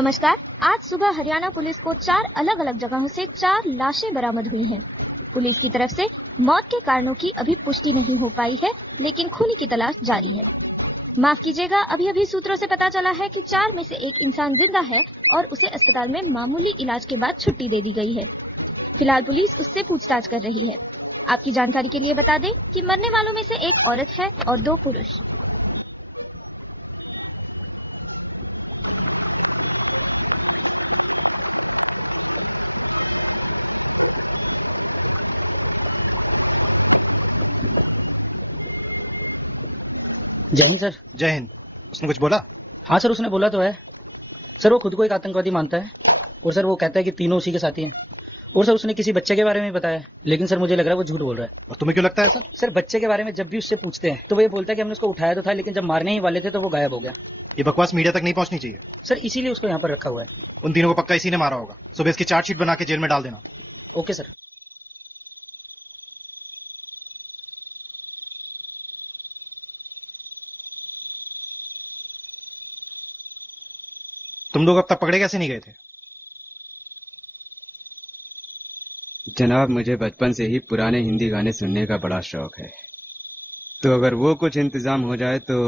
नमस्कार। आज सुबह हरियाणा पुलिस को 4 अलग अलग जगहों से 4 लाशें बरामद हुई हैं। पुलिस की तरफ से मौत के कारणों की अभी पुष्टि नहीं हो पाई है, लेकिन खूनी की तलाश जारी है। माफ कीजिएगा, अभी सूत्रों से पता चला है कि 4 में से एक इंसान जिंदा है और उसे अस्पताल में मामूली इलाज के बाद छुट्टी दे दी गई है। फिलहाल पुलिस उससे पूछताछ कर रही है। आपकी जानकारी के लिए बता दें कि मरने वालों में से एक औरत है और 2 पुरुष। जय हिंद सर। जय हिंद। उसने कुछ बोला? हाँ सर, उसने बोला तो है सर। वो खुद को एक आतंकवादी मानता है और सर वो कहता है कि तीनों उसी के साथी हैं। और सर उसने किसी बच्चे के बारे में बताया, लेकिन सर मुझे लग रहा है वो झूठ बोल रहा है। और तुम्हें क्यों लगता है? सर बच्चे के बारे में जब भी उससे पूछते हैं तो वो ये बोलता है कि हमने उसको उठाया तो था, लेकिन जब मारने ही वाले थे तो वो गायब हो गया। ये बकवास मीडिया तक नहीं पहुंचनी चाहिए सर, इसीलिए उसको यहाँ पर रखा हुआ है। उन तीनों को पक्का इसी ने मारा होगा। सुबह इसकी चार्जशीट बना के जेल में डाल देना। Okay sir. तुम लोग अब तक पकड़े कैसे नहीं गए थे? जनाब, मुझे बचपन से ही पुराने हिंदी गाने सुनने का बड़ा शौक है, तो अगर वो कुछ इंतजाम हो जाए तो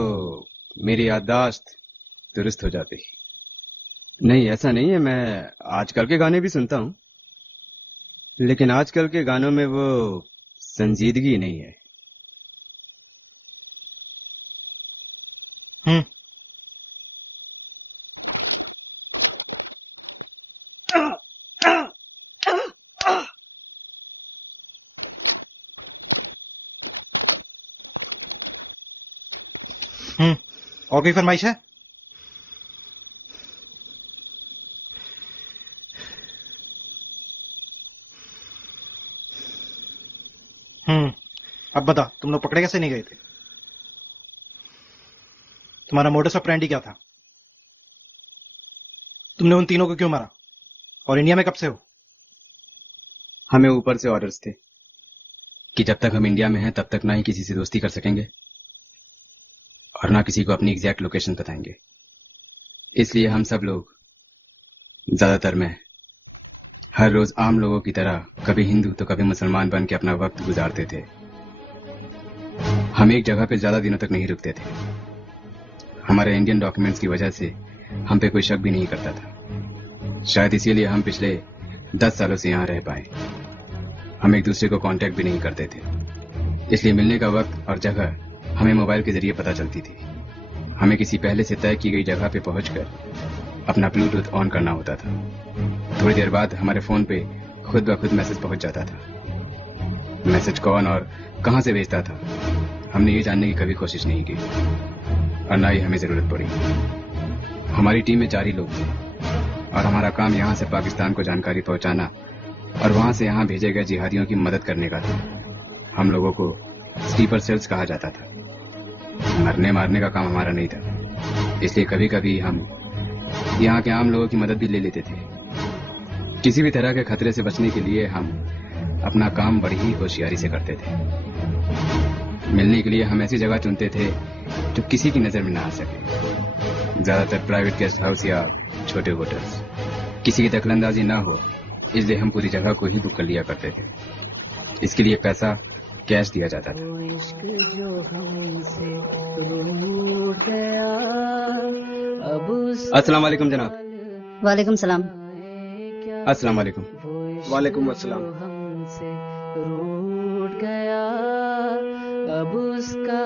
मेरी याददाश्त दुरुस्त हो जाती। नहीं, ऐसा नहीं है, मैं आजकल के गाने भी सुनता हूँ, लेकिन आजकल के गानों में वो संजीदगी नहीं है। और कोई फरमाइश है? अब बता, तुम लोग पकड़े कैसे नहीं गए थे? तुम्हारा मोडस ऑपरेंडी क्या था? तुमने उन तीनों को क्यों मारा? और इंडिया में कब से हो? हमें ऊपर से ऑर्डर्स थे कि जब तक हम इंडिया में हैं तब तक ना ही किसी से दोस्ती कर सकेंगे और ना किसी को अपनी एग्जैक्ट लोकेशन बताएंगे। इसलिए हम सब लोग, ज्यादातर मैं, हर रोज आम लोगों की तरह कभी हिंदू तो कभी मुसलमान बन के अपना वक्त गुजारते थे। हम एक जगह पे ज्यादा दिनों तक नहीं रुकते थे। हमारे इंडियन डॉक्यूमेंट्स की वजह से हम पे कोई शक भी नहीं करता था। शायद इसीलिए हम पिछले 10 सालों से यहाँ रह पाए। हम एक दूसरे को कांटेक्ट भी नहीं करते थे, इसलिए मिलने का वक्त और जगह हमें मोबाइल के जरिए पता चलती थी। हमें किसी पहले से तय की गई जगह पे पहुंचकर अपना ब्लूटूथ ऑन करना होता था। थोड़ी देर बाद हमारे फोन पे खुद ब खुद मैसेज पहुंच जाता था। मैसेज कौन और कहां से भेजता था हमने ये जानने की कभी कोशिश नहीं की और ना ही हमें जरूरत पड़ी। हमारी टीम में 4 ही लोग थे और हमारा काम यहाँ से पाकिस्तान को जानकारी पहुंचाना और वहां से यहाँ भेजे गए जिहादियों की मदद करने का था। हम लोगों को स्लीपर सेल्स कहा जाता था। मरने मारने का काम हमारा नहीं था, इसलिए कभी कभी हम यहाँ के आम लोगों की मदद भी ले लेते थे। किसी भी तरह के खतरे से बचने के लिए हम अपना काम बड़ी ही होशियारी से करते थे। मिलने के लिए हम ऐसी जगह चुनते थे जो किसी की नजर में ना आ सके, ज्यादातर प्राइवेट गेस्ट हाउस या छोटे होटल्स। किसी की दखलंदाजी ना हो, इसलिए हम पूरी जगह को ही बुक कर लिया करते थे। इसके लिए पैसा कैश दिया जाता था। अस्सलाम वालेकुम जनाब। वालेकुम सलाम। अस्सलाम वालेकुम। वालेकुम अस्सलाम। रूठ गया अब उसका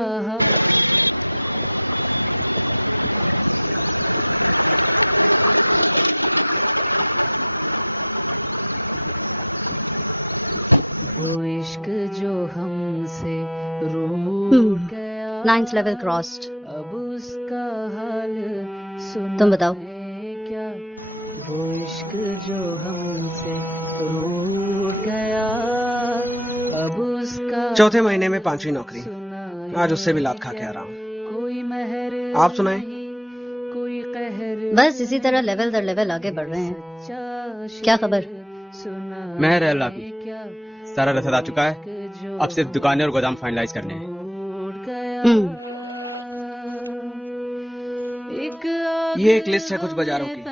इश्क जो हमसे रूठ गया। 9th level crossed. अब उसका हाल सुन तुम बताओ। क्या वो इश्क जो हमसे रूठ गया अब उसका। चौथे महीने में 5वीं नौकरी, आज उससे भी लात खा के आ रहा हूँ। कोई महर आप सुनाएं। कोई कहर बस इसी तरह लेवल दर लेवल आगे बढ़ रहे हैं। क्या खबर? महर है अल्लाह की, सारा रसद आ चुका है। अब सिर्फ दुकानें और गोदाम फाइनलाइज करने हैं। ये एक लिस्ट है कुछ बाजारों की।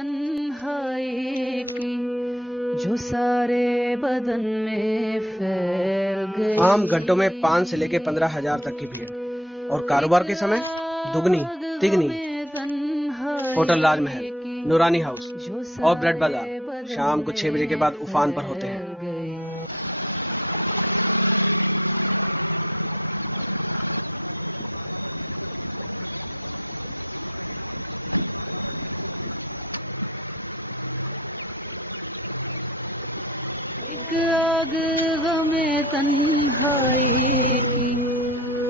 जो सारे बदन में फैल गई। आम घंटों में 5 से लेके 15,000 तक की भीड़, और कारोबार के समय दुगनी तिगनी। होटल राजमहल, नूरानी हाउस और ब्रेड बाजार शाम को 6 बजे के बाद उफान पर होते हैं।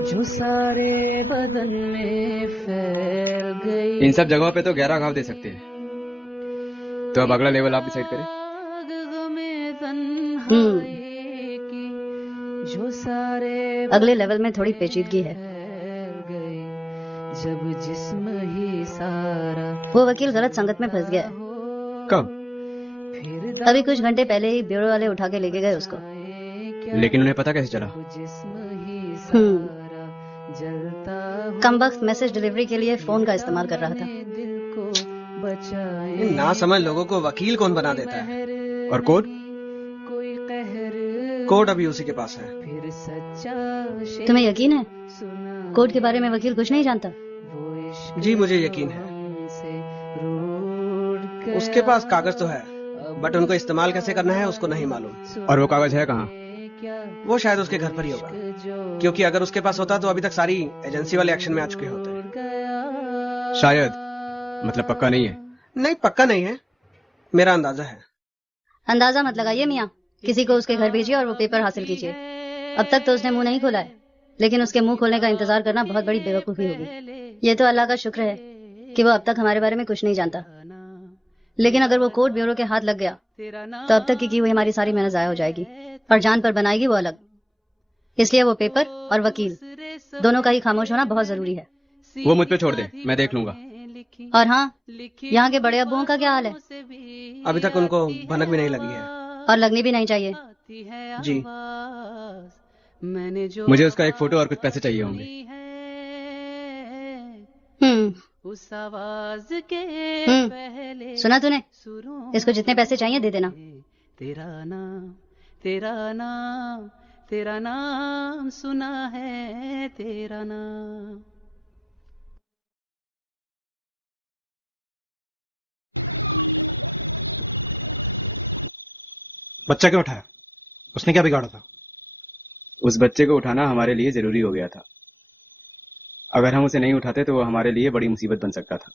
जो सारे बदन में फैल गई। इन सब जगहों पे तो गहरा घाव दे सकते हैं, तो अब अगला लेवल आप डिसाइड करें। जो सारे अगले लेवल में थोड़ी पेचीदगी है। जब जिस्म ही सारा। वो वकील गलत संगत में फंस गया है। कब? अभी कुछ घंटे पहले ही ब्यूरो वाले उठा के लेके गए उसको। लेकिन उन्हें पता कैसे चला? कमबख्त मैसेज डिलीवरी के लिए फोन का इस्तेमाल कर रहा था। इन ना समझ लोगों को वकील कौन बना देता है? और कोड? कोड अभी उसी के पास है। तुम्हें यकीन है कोड के बारे में वकील कुछ नहीं जानता? जी मुझे यकीन है। उसके पास कागज तो है, बट उनको इस्तेमाल कैसे करना है उसको नहीं मालूम। और वो कागज है कहाँ? वो शायद उसके घर पर ही होगा, क्योंकि अगर उसके पास होता तो अभी तक सारी एजेंसी वाले एक्शन में आ चुके होते। शायद, मतलब पक्का नहीं है। नहीं पक्का नहीं है, मेरा अंदाजा है। अंदाजा मत लगाइए मियाँ, किसी को उसके घर भेजिए और वो पेपर हासिल कीजिए। अब तक तो उसने मुंह नहीं खोला है, लेकिन उसके मुंह खोलने का इंतजार करना बहुत बड़ी बेवकूफी होगी। ये तो अल्लाह का शुक्र है कि वो अब तक हमारे बारे में कुछ नहीं जानता, लेकिन अगर वो कोर्ट ब्यूरो के हाथ लग गया तो अब तक की हुई हमारी सारी मेहनत जाया हो जाएगी, और जान पर बनाएगी वो अलग। इसलिए वो पेपर और वकील दोनों का ही खामोश होना बहुत जरूरी है। वो मुझ पे छोड़ दे, मैं देख लूंगा। और हाँ, यहाँ के बड़े अब्बुओं का क्या हाल है? अभी तक उनको भनक भी नहीं लगी है, और लगनी भी नहीं चाहिए। जी मुझे उसका एक फोटो और कुछ पैसे चाहिए होंगे। उस आवाज के पहले। सुना तूने? इसको जितने पैसे चाहिए दे देना। तेरा नाम, तेरा नाम, तेरा नाम सुना है, तेरा नाम। बच्चा क्यों उठाया? उसने क्या बिगाड़ा था? उस बच्चे को उठाना हमारे लिए जरूरी हो गया था। अगर हम उसे नहीं उठाते तो वो हमारे लिए बड़ी मुसीबत बन सकता था।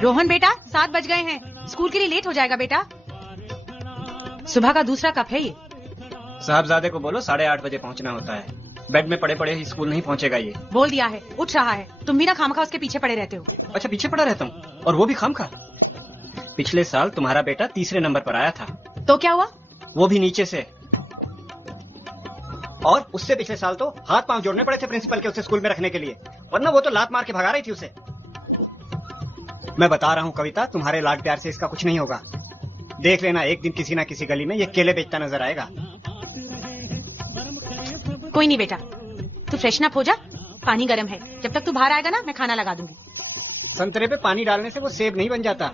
रोहन बेटा 7 बज गए हैं, स्कूल के लिए लेट हो जाएगा बेटा। सुबह का दूसरा कप है ये। साहबजादे को बोलो 8:30 बजे पहुंचना होता है। बेड में पड़े पड़े ही स्कूल नहीं पहुंचेगा ये। बोल दिया है, उठ रहा है। तुम भी ना खामखा उसके पीछे पड़े रहते हो। अच्छा पीछे पड़ा रहता हूँ, और वो भी खामखा। पिछले साल तुम्हारा बेटा तीसरे नंबर पर आया था। तो क्या हुआ? वो भी नीचे से। और उससे पिछले साल तो हाथ पांव जोड़ने पड़े थे प्रिंसिपल के उसे स्कूल में रखने के लिए, वरना वो तो लात मार के भगा रही थी उसे। मैं बता रहा हूँ कविता, तुम्हारे लाड प्यार से इसका कुछ नहीं होगा। देख लेना एक दिन किसी ना किसी गली में ये केले बेचता नजर आएगा। कोई नहीं बेटा, तू फ्रेशन अप हो जा, पानी गर्म है। जब तक तू बाहर आएगा ना मैं खाना लगा दूंगी। संतरे पे पानी डालने से वो सेब नहीं बन जाता।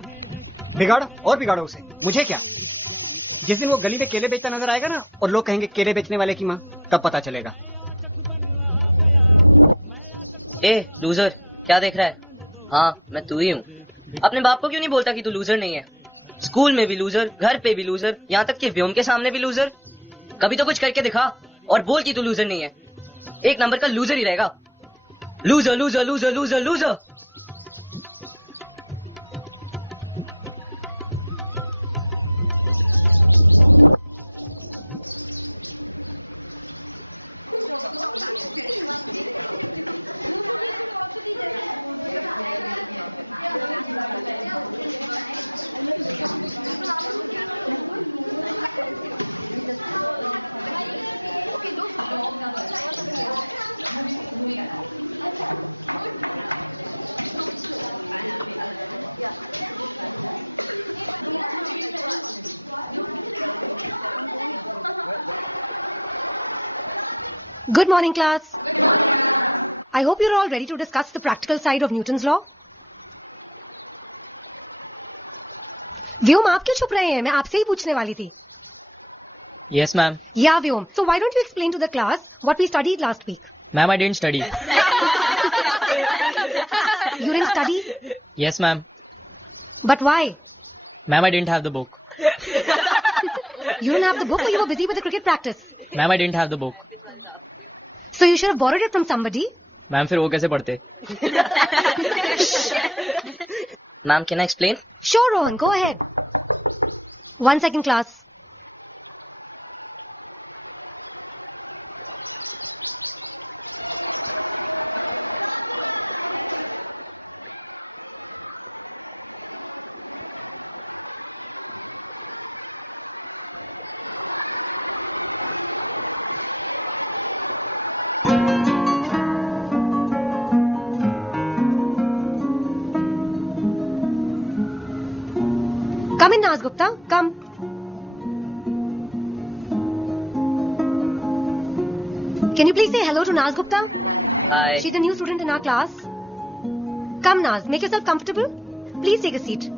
बिगाड़ो और बिगाड़ो उसे, मुझे क्या। जिस दिन वो गली में केले बेचता नजर आएगा ना और लोग कहेंगे केले बेचने वाले की माँ, तब पता चलेगा। ए लूजर, क्या देख रहा है? हाँ मैं तू ही हूँ। अपने बाप को क्यों नहीं बोलता कि तू लूजर नहीं है? स्कूल में भी लूजर, घर पे भी लूजर, यहाँ तक कि व्योम के सामने भी लूजर। कभी तो कुछ करके दिखा और बोल कि तू लूजर नहीं है। एक नंबर का लूजर ही रहेगा। Loser loser loser loser loser. Good morning, class. Good morning. I hope you're all ready to discuss the practical side of Newton's law. व्योम, आप क्यों छुप रहे हैं? मैं आपसे ही पूछने वाली थी. Yes, ma'am. Yeah, Vyom. So why don't you explain to the class what we studied last week? Ma'am, I didn't study. You didn't study? Yes, ma'am. But why? Ma'am, I didn't have the book. You didn't have the book or you were busy with the cricket practice? Ma'am, I didn't have the book. So you should have borrowed it from somebody. Ma'am, फिर वो कैसे पढ़ते? Ma'am, can I explain? Sure, Rohan, go ahead. 1 second, class. Come in, Naz Gupta. Come. Can you please say hello to Naz Gupta? Hi. She's a new student in our class. Come, Naz. Make yourself comfortable. Please take a seat.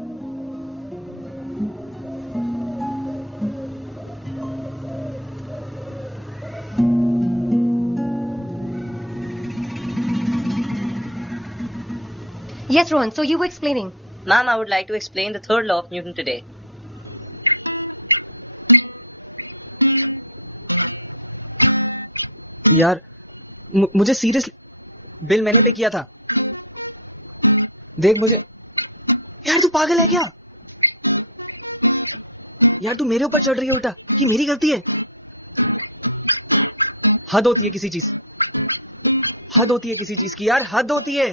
Yes, Rohan. So you were explaining. Ma'am, I would like to explain the third law of Newton today. यार मुझे seriously bill मैंने पे किया था. देख मुझे. यार तू पागल है क्या? यार तू मेरे ऊपर चढ़ रही है उल्टा कि मेरी गलती है. हद होती है किसी चीज की. हद होती है किसी चीज की यार. हद होती है.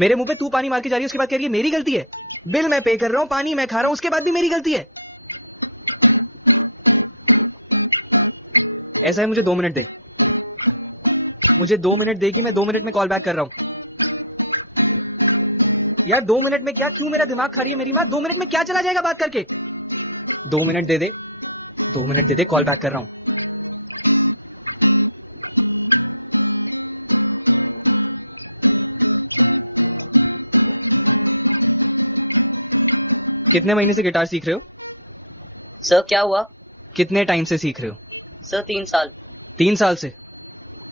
मेरे मुंह पे तू पानी मार के जा रही है, उसके बाद कह रही है मेरी गलती है. बिल मैं पे कर रहा हूँ, पानी मैं खा रहा हूँ, उसके बाद भी मेरी गलती है. ऐसा है, मुझे 2 मिनट दे. मुझे 2 मिनट देगी, मैं 2 मिनट में कॉल बैक कर रहा हूँ. यार 2 मिनट में क्या? क्यों मेरा दिमाग खा रही है मेरी बात? 2 मिनट में क्या चला जाएगा बात करके? 2 मिनट दे दे. 2 मिनट दे दे, कॉल बैक कर रहा हूँ. कितने महीने से गिटार सीख रहे हो? सर क्या हुआ? कितने टाइम से सीख रहे हो? सर 3 साल. 3 साल से?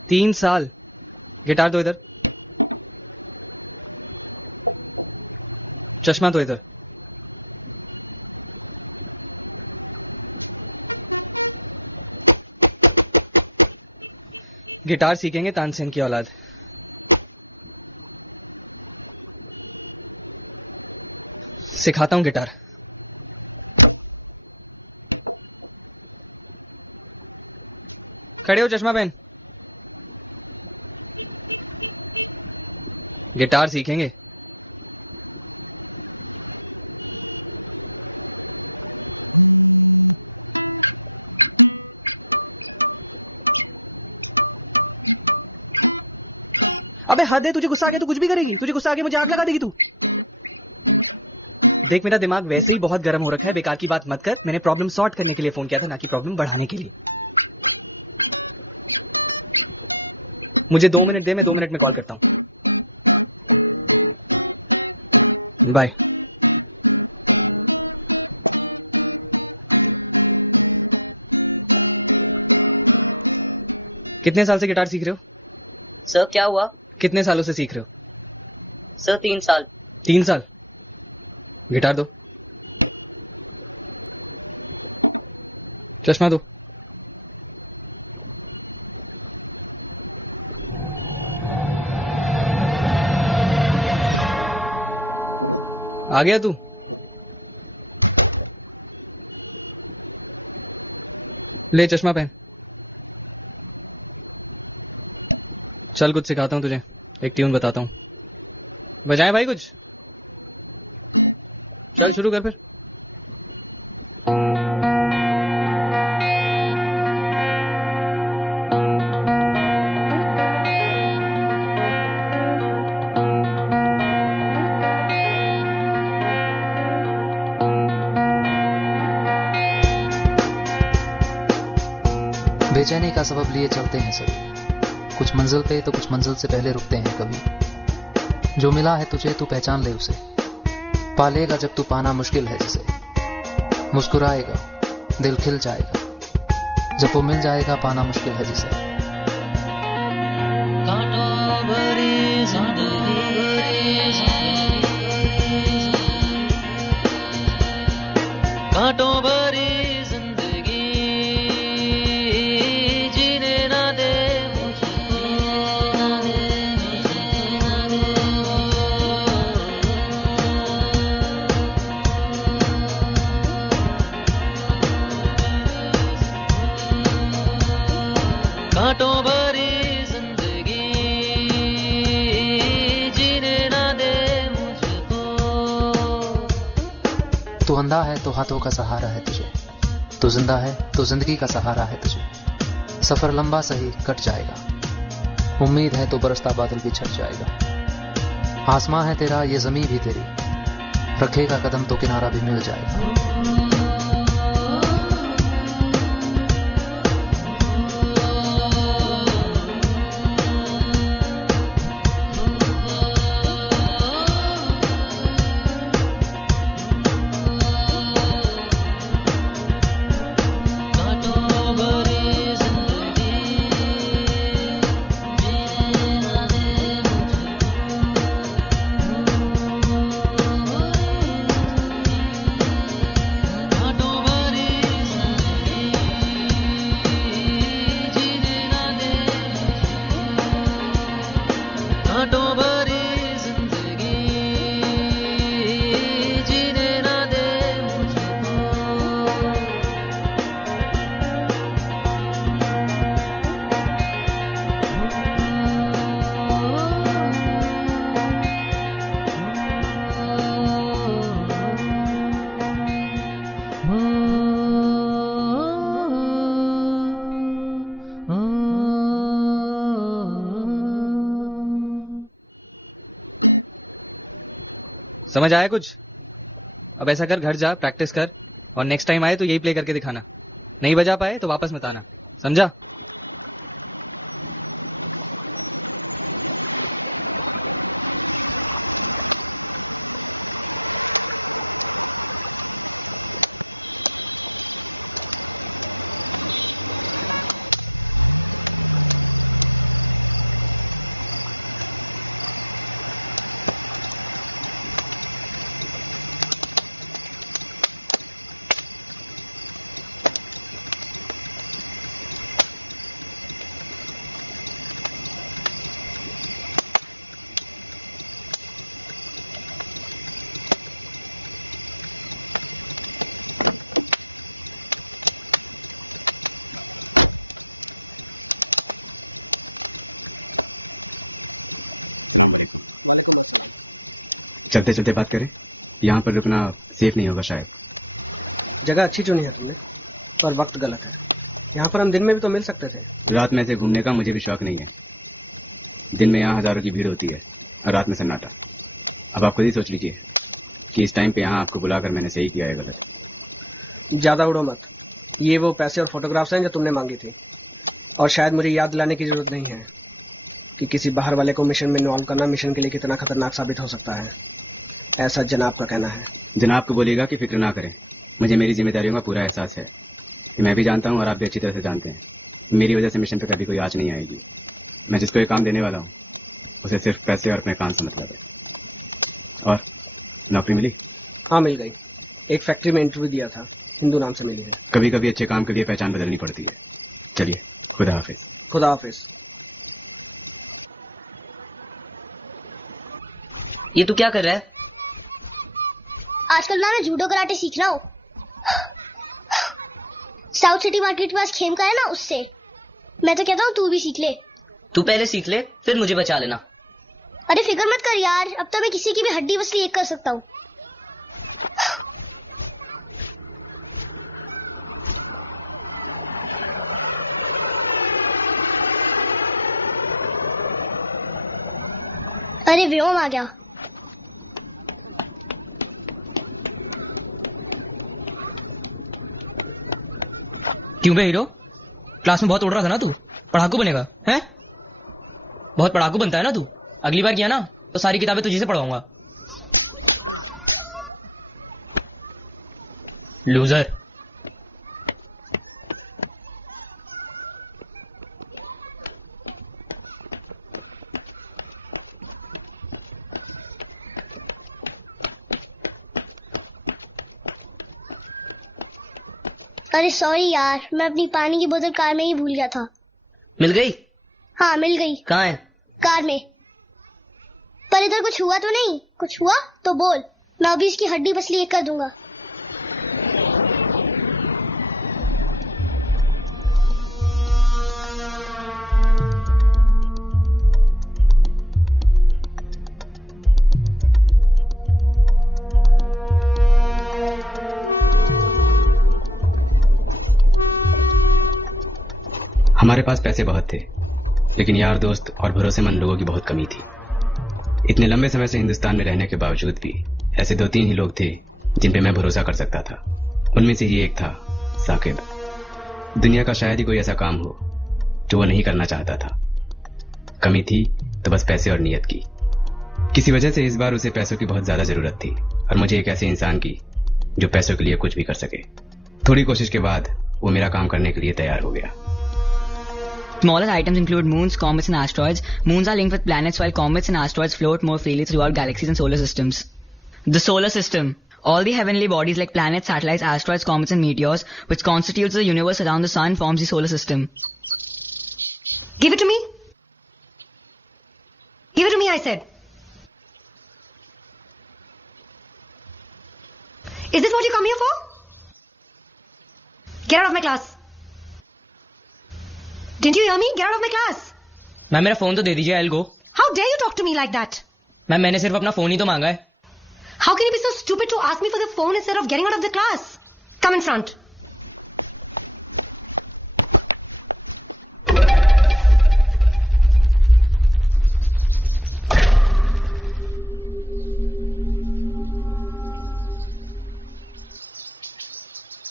3 साल. गिटार दो इधर. चश्मा दो इधर. गिटार सीखेंगे तानसेन की औलाद. सिखाता हूं गिटार. खड़े हो, चश्मा पहन. गिटार सीखेंगे. अबे हद है, तुझे गुस्सा आ गया तो कुछ भी करेगी. तुझे गुस्सा आ गया मुझे आग लगा देगी तू. देख मेरा दिमाग वैसे ही बहुत गर्म हो रखा है, बेकार की बात मत कर. मैंने प्रॉब्लम सॉर्ट करने के लिए फोन किया था, ना कि प्रॉब्लम बढ़ाने के लिए. मुझे 2 मिनट दे, मैं 2 मिनट में कॉल करता हूं. बाय. कितने साल से गिटार सीख रहे हो? सर क्या हुआ? कितने सालों से सीख रहे हो? सर 3 साल। 3 साल? गिटार दो। चश्मा दो। आ गया तू? ले चश्मा पहन। चल कुछ सिखाता हूं तुझे, एक ट्यून बताता हूं। बजाए भाई कुछ? चल शुरू कर फिर। बेचैनी का सबब लिए चलते हैं सभी, कुछ मंजिल पे तो कुछ मंजिल से पहले रुकते हैं कभी। जो मिला है तुझे तू पहचान ले उसे, पालेगा जब तू पाना मुश्किल है जिसे। मुस्कुराएगा दिल खिल जाएगा, जब वो मिल जाएगा पाना मुश्किल है जिसे। कांटों भरी जिंदगी जीने ना दे मुझको, कांटों भरी जिंदगी जीने ना दे मुझको। तू अंधा है तो हाथों का सहारा है तुझे, तू जिंदा है तो जिंदगी का सहारा है तुझे। सफर लंबा सही कट जाएगा, उम्मीद है तो बरसता बादल भी छट जाएगा। आसमां है तेरा ये जमीन भी तेरी, रखेगा कदम तो किनारा भी मिल जाएगा। समझ आया कुछ? अब ऐसा कर, घर जा प्रैक्टिस कर और नेक्स्ट टाइम आए तो यही प्ले करके दिखाना। नहीं बजा पाए तो वापस मत आना, समझा? अस्सलाम वालेकुम। वालेकुम अस्सलाम। चलते चलते बात करें, यहाँ पर रुकना सेफ नहीं होगा शायद। जगह अच्छी चुनी है तुमने, पर वक्त गलत है। यहाँ पर हम दिन में भी तो मिल सकते थे। रात में ऐसे घूमने का मुझे भी शौक नहीं है। दिन में यहाँ हजारों की भीड़ होती है और रात में सन्नाटा। अब आप खुद ही सोच लीजिए कि इस टाइम पे यहाँ आपको बुलाकर मैंने सही किया है गलत। ज्यादा उड़ो मत। ये वो पैसे और फोटोग्राफ्स हैं जो तुमने मांगी थी, और शायद मुझे याद दिलाने की जरूरत नहीं है कि किसी बाहर वाले को मिशन में इन्वॉल्व करना मिशन के लिए कितना खतरनाक साबित हो सकता है। ऐसा जनाब का कहना है। जनाब को बोलिएगा कि फिक्र ना करें, मुझे मेरी जिम्मेदारियों का पूरा एहसास है। मैं भी जानता हूँ और आप भी अच्छी तरह से जानते हैं। मेरी वजह से मिशन पे कभी कोई आँच नहीं आएगी। मैं जिसको ये काम देने वाला हूँ उसे सिर्फ पैसे और अपने काम से मतलब है। और नौकरी मिली? हाँ मिल गई। एक फैक्ट्री में इंटरव्यू दिया था, हिंदू नाम से मिली है। कभी कभी अच्छे काम के लिए पहचान बदलनी पड़ती है। चलिए, खुदा हाफिज। खुदा हाफिज। ये तू क्या कर रहा है? आजकल ना मैं जूडो कराटे सीख रहा हूँ। साउथ सिटी मार्केट के पास खेम का है ना, उससे। मैं तो कहता हूँ तू भी सीख ले। तू पहले सीख ले, फिर मुझे बचा लेना। अरे फिक्र मत कर यार, अब तो मैं किसी की भी हड्डी बसली एक कर सकता हूँ। अरे व्योम आ गया। क्यों बे हीरो, क्लास में बहुत उड़ रहा था ना तू? पढ़ाकू बनेगा हैं? बहुत पढ़ाकू बनता है ना तू। अगली बार किया ना तो सारी किताबें तुझे से पढ़ाऊंगा। लूजर। अरे सॉरी यार, मैं अपनी पानी की बोतल कार में ही भूल गया था। मिल गई? हाँ मिल गई। कहाँ है? कार में। पर इधर कुछ हुआ तो नहीं? कुछ हुआ तो बोल, मैं अभी इसकी हड्डी पसली एक कर दूंगा। हमारे पास पैसे बहुत थे, लेकिन यार दोस्त और भरोसेमंद लोगों की बहुत कमी थी। इतने लंबे समय से हिंदुस्तान में रहने के बावजूद भी ऐसे 2-3 ही लोग थे जिन पे मैं भरोसा कर सकता था। उनमें से ही एक था साकिब। दुनिया का शायद ही कोई ऐसा काम हो जो वो नहीं करना चाहता था। कमी थी तो बस पैसे और नीयत की। किसी वजह से इस बार उसे पैसों की बहुत ज्यादा जरूरत थी और मुझे एक ऐसे इंसान की जो पैसों के लिए कुछ भी कर सके। थोड़ी कोशिश के बाद वो मेरा काम करने के लिए तैयार हो गया। Smaller items include moons, comets, and asteroids. Moons are linked with planets, while comets and asteroids float more freely throughout galaxies and solar systems. The solar system. All the heavenly bodies like planets, satellites, asteroids, comets, and meteors, which constitutes the universe around the sun, forms the solar system. Give it to me. Give it to me, I said. Is this what you come here for? Get out of my class. Didn't you hear me? Get out of my class. Ma'am मेरा phone तो दे दीजिए, I'll go. How dare you talk to me like that? Ma'am मैंने सिर्फ अपना phone ही तो मांगा है। How can you be so stupid to ask me for the phone instead of getting out of the class? Come in front.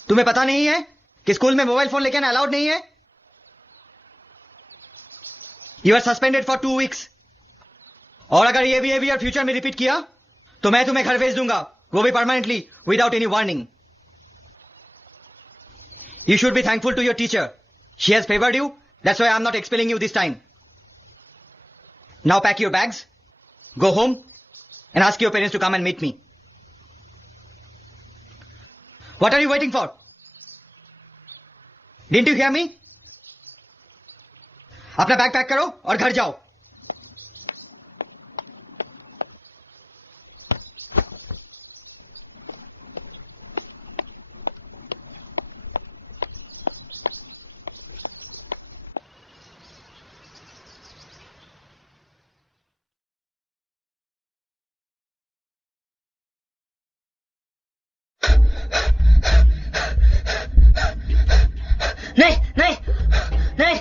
तुम्हें पता नहीं है कि स्कूल में मोबाइल फोन लेके आना अलाउड नहीं है? You are suspended for 2 weeks. और अगर ये बिहेवियर फ्यूचर में रिपीट किया तो मैं तुम्हें घर भेज दूंगा, वो भी permanently, without any warning. You should be thankful to your teacher. She has favored you. That's why I'm not expelling you this time. Now pack your bags, go home, and ask your parents to come and meet me. What are you waiting for? Didn't you hear me? अपना bag pack करो और घर जाओ। नहीं नहीं नहीं नहीं।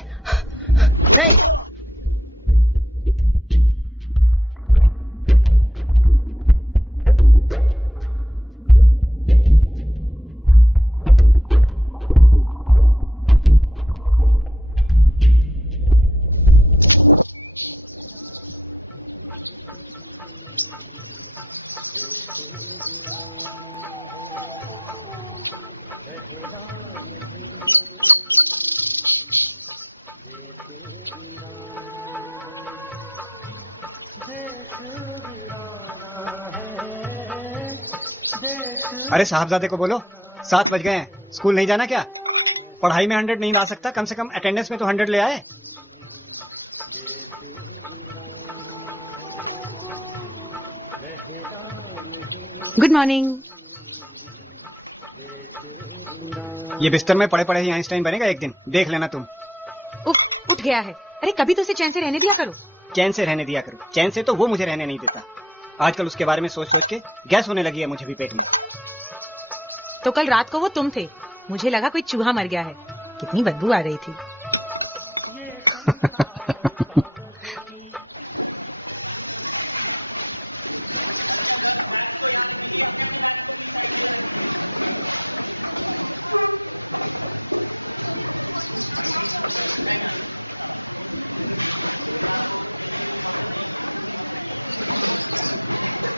अरे साहबजादे को बोलो 7 बज गए हैं, स्कूल नहीं जाना क्या? पढ़ाई में 100 नहीं ला सकता, कम से कम अटेंडेंस में तो 100 ले आए। Good morning. ये बिस्तर में पड़े पड़े ही आइंस्टाइन बनेगा एक दिन, देख लेना तुम। उठ गया है। अरे कभी तो उसे चैन से रहने दिया करो। चैन से रहने दिया करो? चैन से तो वो मुझे रहने नहीं देता। आजकल उसके बारे में सोच सोच के गैस होने लगी है मुझे भी पेट में। तो कल रात को वो तुम थे, मुझे लगा कोई चूहा मर गया है, कितनी बदबू आ रही थी।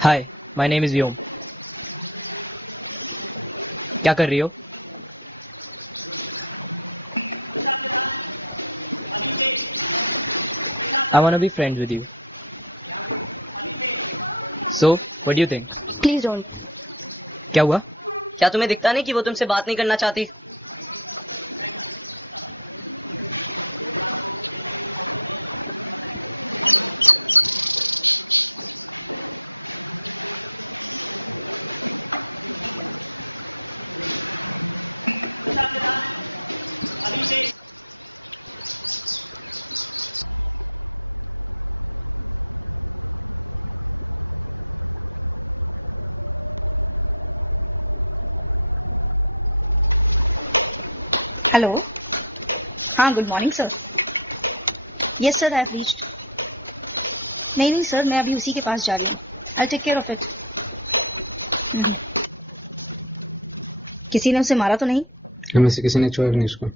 हाय, माय नेम इज व्योम। क्या कर रही हो? I want to be friends with you. So, what do you think? Please don't. क्या हुआ? क्या तुम्हें दिखता नहीं कि वो तुमसे बात नहीं करना चाहती? हेलो, हाँ good morning sir. Yes sir, I have reached. नहीं सर, मैं अभी उसी के पास जा रही हूँ। I take care of it. किसी ने उसे मारा तो नहीं? हमें से किसी ने छुआ नहीं उसको।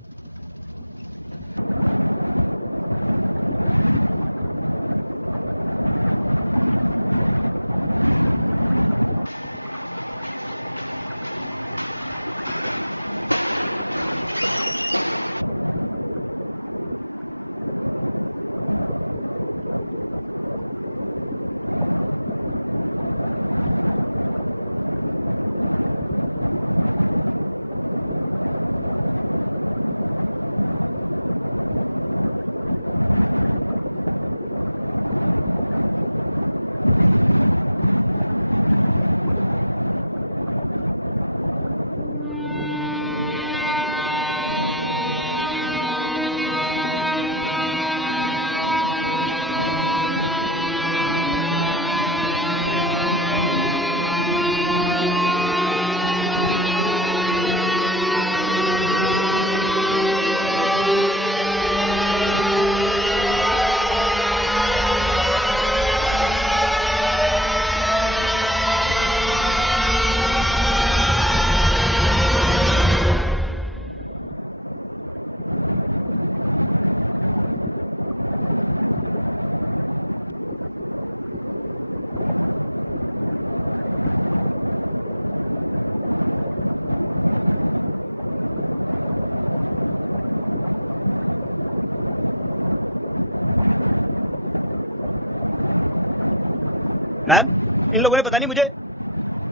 इन लोगों ने पता नहीं मुझे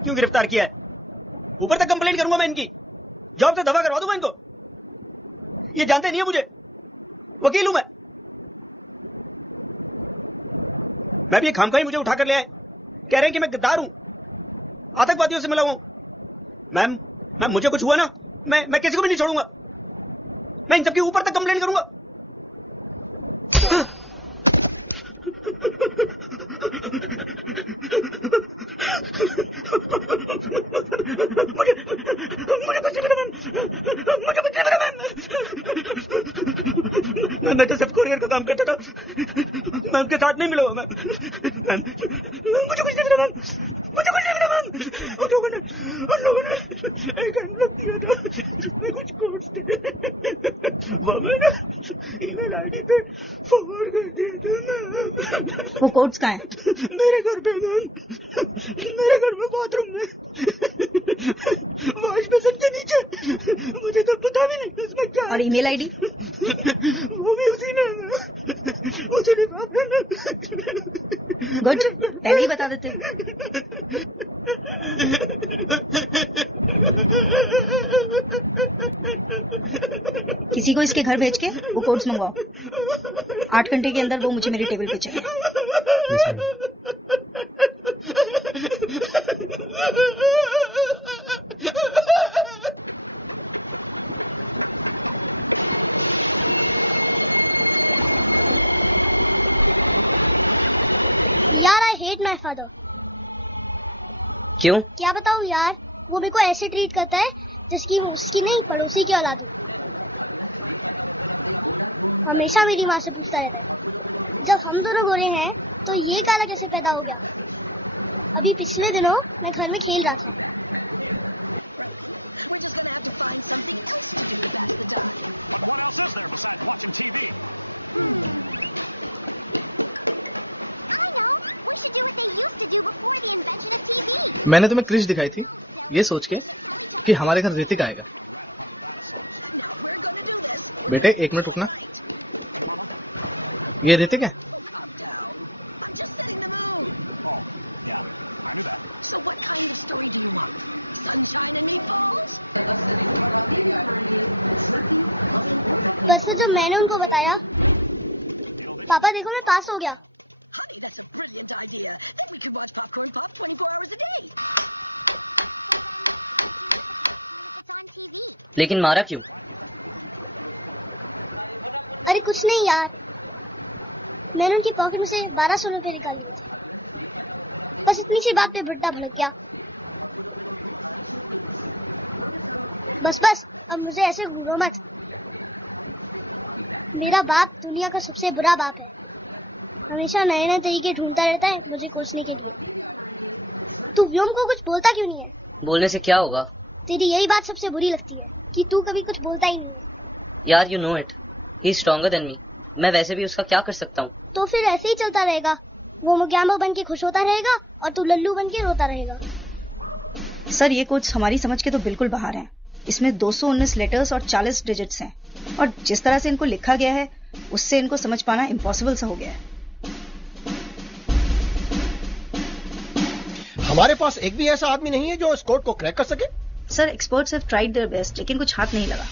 क्यों गिरफ्तार किया है। ऊपर तक कंप्लेंट करूंगा मैं इनकी, जॉब से दफा करवा दूंगा इनको। ये जानते नहीं है मुझे, वकील हूं मैं भी। ये खामखा ही मुझे उठाकर ले आए, कह रहे हैं कि मैं गद्दार हूं, आतंकवादियों से मिला हूं। मैम मुझे कुछ हुआ ना, मैं किसी को भी नहीं छोड़ूंगा। मैं इन सबके ऊपर तक कंप्लेंट करूंगा। मैं तो सिर्फ कोरियर का काम करता था, मैं उनके साथ नहीं मिला हुआ। मुझे कुछ नहीं मिला मैम, मुझे कुछ नहीं मिला मैम। उन लोगों ने एक एनवलप दिया था जिसमें कुछ कोड्स थे, वो मैंने ईमेल आईडी पे फॉरवर्ड कर दिए थे। वो कोड्स कहाँ हैं? मेरे घर पे मैम, मेरे घर में बाथरूम में, वॉश बेसिन के नीचे। मुझे तो पता भी नहीं उसमें क्या। और ईमेल आईडी? वो भी उसी ने, मुझे नहीं पता। गुड, पहले ही बता देते। किसी को इसके घर भेज के वो कोड्स मंगवाओ। 8 घंटे के अंदर वो मुझे मेरे टेबल पे चाहिए। यार आई हेट माय फादर। क्यों? क्या बताऊं यार, वो मेरे को ऐसे ट्रीट करता है जिसकी वो उसकी नहीं पड़ोसी की औलाद है। हमेशा मेरी माँ से पूछता रहता है जब हम दोनों गोरे हैं तो ये काला कैसे पैदा हो गया। अभी पिछले दिनों मैं घर में खेल रहा था। We're just gonna have to find something else to do to pass the time. But what else is there besides watching TV? I know. We should do what they used to do before the invention of TV. मैंने तुम्हें क्रिश दिखाई थी ये सोच के कि हमारे घर ऋतिक आएगा। Now we're gonna do this. बेटे 1 मिनट रुकना। ये ऋतिक है? Calm down. I'm just setting the mood. Oh, yeah, I knew that. So what kind of story do you want? Sunshine and meatballs? वैसे जो मैंने उनको बताया, पापा देखो मैं पास हो गया। Honey, that's a brilliant idea. Then we could watch Popcorn Pop 24 hours a day. It's on TV. लेकिन मारा क्यों? अरे कुछ नहीं यार, मैंने उनकी पॉकेट में से 1200 रुपए निकाल दिए। बस इतनी सी बात पे भट्टा भड़क गया। बस अब मुझे ऐसे घूरो मत। मेरा बाप दुनिया का सबसे बुरा बाप है। हमेशा नए नए तरीके ढूंढता रहता है मुझे कोसने के लिए। तू व्योम को कुछ बोलता क्यों नहीं है? बोलने से क्या होगा? तेरी यही बात सबसे बुरी लगती है कि तू कभी कुछ बोलता ही नहीं। यार you know it, he is stronger than me. मैं वैसे भी उसका क्या कर सकता हूँ? तो फिर ऐसे ही चलता रहेगा। वो मुग्याम्बो बन के खुश होता रहेगा और तू लल्लू बन के रोता रहेगा। सर ये कोड्स हमारी समझ के तो बिल्कुल बाहर हैं। इसमें 219 लेटर्स और 40 डिजिट्स हैं और जिस तरह से इनको लिखा गया है उससे इनको समझ पाना इम्पॉसिबल सा हो गया है। हमारे पास एक भी ऐसा आदमी नहीं है जो इस कोड को क्रैक कर सके। Sir experts have tried their best लेकिन कुछ हाथ नहीं लगा।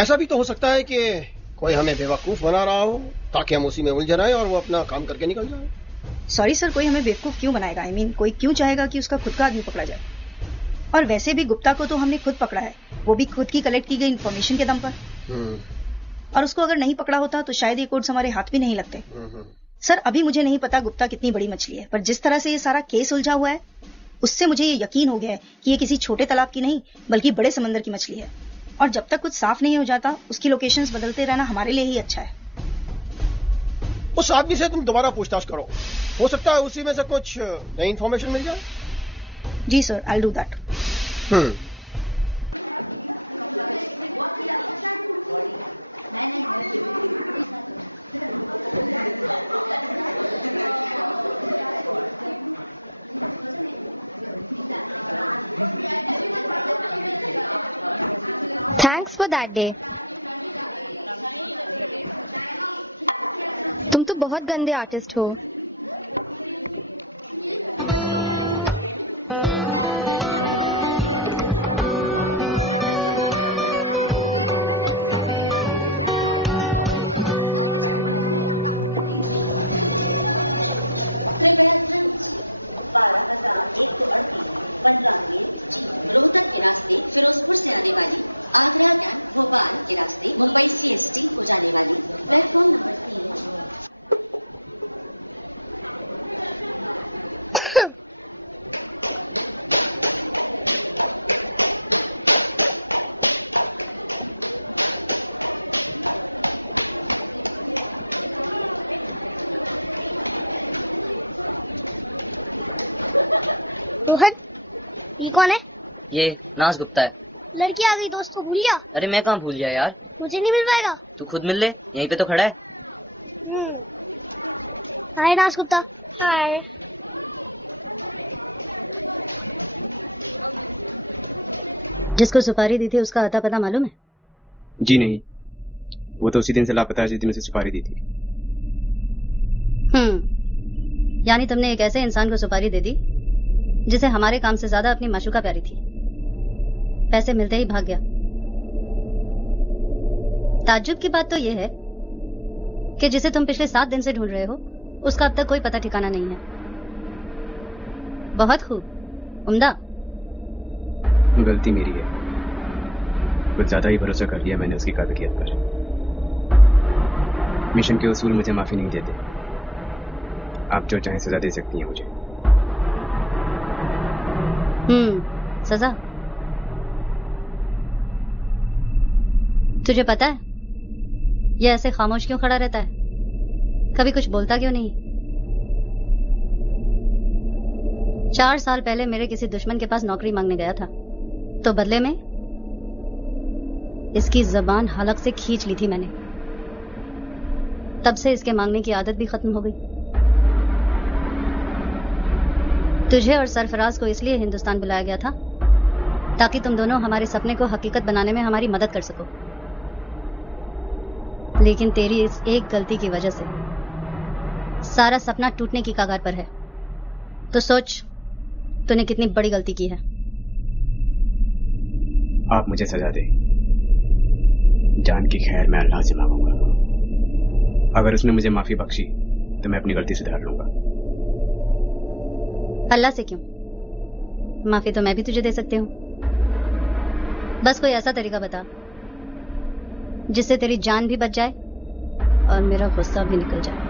ऐसा भी तो हो सकता है कि कोई हमें बेवकूफ बना रहा हो ताकि हम उसी में उलझ जाएं और वो अपना काम करके निकल जाए। सॉरी सर, कोई हमें बेवकूफ क्यों बनाएगा? I mean, कोई क्यों चाहेगा कि उसका खुद का आदमी पकड़ा जाए? और वैसे भी गुप्ता को तो हमने खुद पकड़ा है, वो भी खुद की कलेक्ट की गई इन्फॉर्मेशन के दम पर। और उसको अगर नहीं पकड़ा होता तो शायद ये कोड्स हमारे हाथ भी नहीं लगते। सर अभी मुझे नहीं पता गुप्ता कितनी बड़ी मछली है, पर जिस तरह से ये सारा केस उलझा हुआ है उससे मुझे ये यकीन हो गया है कि ये किसी छोटे तालाब की नहीं बल्कि बड़े समंदर की मछली है। और जब तक कुछ साफ नहीं हो जाता उसकी लोकेशंस बदलते रहना हमारे लिए ही अच्छा है। उस आदमी से तुम दोबारा पूछताछ करो, हो सकता है उसी में से कुछ नई इन्फॉर्मेशन मिल जाए। जी sir, I will do that. Thanks for that day. तुम तो बहुत गंदे आर्टिस्ट हो। कृपया 12,138 पंद्रानवे रोहतक के रास्ते फिरोजपुर से आने वाली, आगरा कैंट भोपाल के रास्ते मुंबई CST को जाने वाली प्लेटफॉर्म नंबर 3। रोहन, ये कौन है? ये नाज गुप्ता है। लड़की आ गई, दोस्त को भूल गया? अरे मैं कहाँ भूल गया यार। मुझे नहीं मिल पाएगा। तू खुद मिल ले, यहीं पे तो खड़ा है। हाय नाज गुप्ता। हाय। जिसको सुपारी दी थी उसका अता पता मालूम है? जी नहीं, वो तो उसी दिन से लापता है जिस दिन उसे सुपारी दी थी। यानी तुमने एक ऐसे इंसान को सुपारी दे दी जिसे हमारे काम से ज्यादा अपनी माशूका प्यारी थी। पैसे मिलते ही भाग गया। ताज्जुब की बात तो यह है कि जिसे तुम पिछले 7 दिन से ढूंढ रहे हो उसका अब तक कोई पता ठिकाना नहीं है। बहुत खूब, उम्दा। गलती मेरी है, कुछ ज्यादा ही भरोसा कर लिया मैंने उसकी काबिलियत पर। मिशन के उसूल मुझे माफी नहीं देते। आप जो चाहें सजा दे सकती हैं मुझे। सजा? तुझे पता है ये ऐसे खामोश क्यों खड़ा रहता है? कभी कुछ बोलता क्यों नहीं? 4 साल पहले मेरे किसी दुश्मन के पास नौकरी मांगने गया था, तो बदले में इसकी जबान हलक से खींच ली थी मैंने। तब से इसके मांगने की आदत भी खत्म हो गई। तुझे और सरफराज को इसलिए हिंदुस्तान बुलाया गया था ताकि तुम दोनों हमारे सपने को हकीकत बनाने में हमारी मदद कर सको। लेकिन तेरी इस एक गलती की वजह से सारा सपना टूटने की कगार पर है। तो सोच तूने कितनी बड़ी गलती की है। आप मुझे सजा दे, जान की खैर मैं अल्लाह से मांगूंगा। अगर उसने मुझे माफी बख्शी तो मैं अपनी गलती सुधार लूंगा। अल्लाह से क्यों? माफी तो मैं भी तुझे दे सकती हूँ। बस कोई ऐसा तरीका बता जिससे तेरी जान भी बच जाए और मेरा गुस्सा भी निकल जाए।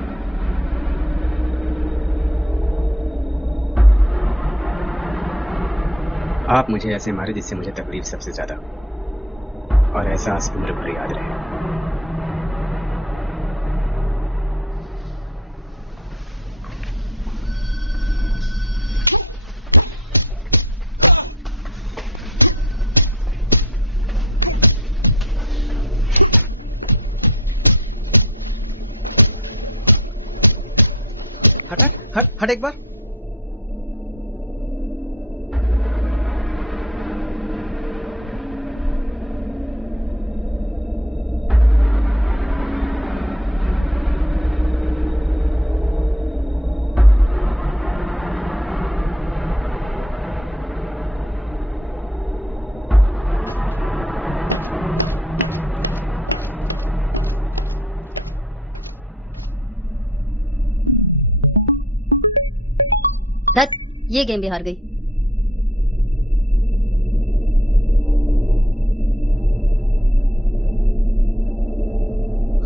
आप मुझे ऐसे मारे जिससे मुझे तकलीफ सबसे ज्यादा और एहसास उम्र भर याद रहे। हट एक बार। ये गेम भी हार गई।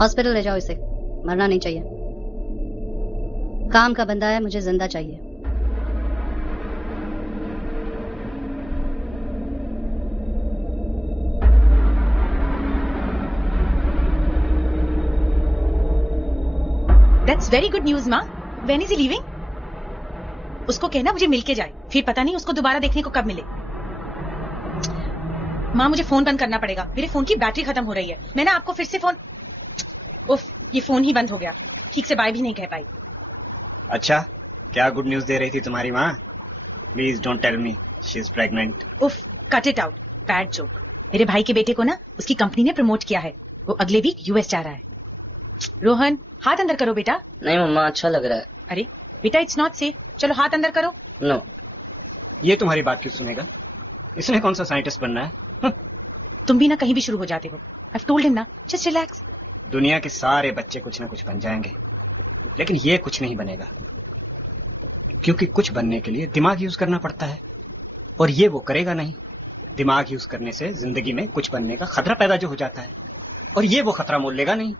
हॉस्पिटल ले जाओ इसे, मरना नहीं चाहिए। काम का बंदा है, मुझे जिंदा चाहिए। That's very good news, माँ। When is he leaving? उसको कहना मुझे मिलके जाए, फिर पता नहीं उसको दोबारा देखने को कब मिले। माँ मुझे फोन बंद करना पड़ेगा, मेरे फोन की बैटरी खत्म हो रही है। मैं ना आपको फिर से फोन, उफ, ये फोन ही बंद हो गया, ठीक से बाय भी नहीं कह पाई। अच्छा, क्या गुड न्यूज दे रही थी तुम्हारी माँ? Please don't tell me she is pregnant. उफ, cut it out, bad joke. मेरे भाई के बेटे को ना उसकी कंपनी ने प्रमोट किया है, वो अगले वीक यूएस जा रहा है। रोहन, हाथ अंदर करो बेटा। नहीं मम्मा, अच्छा लग रहा है। अरे बेटा, इट्स नॉट सेफ, चलो हाथ अंदर करो। नो। ये तुम्हारी बात क्यों सुनेगा? इसने कौन सा साइंटिस्ट बनना है? तुम भी ना कहीं भी शुरू हो जाते हो। I've told him ना, just relax। दुनिया के सारे बच्चे कुछ ना कुछ बन जाएंगे, लेकिन ये कुछ नहीं बनेगा, क्योंकि कुछ बनने के लिए दिमाग यूज करना पड़ता है, और ये वो करेगा नहीं। दिमाग यूज करने से जिंदगी में कुछ बनने का खतरा पैदा जो हो जाता है, और ये वो खतरा मोल लेगा नहीं।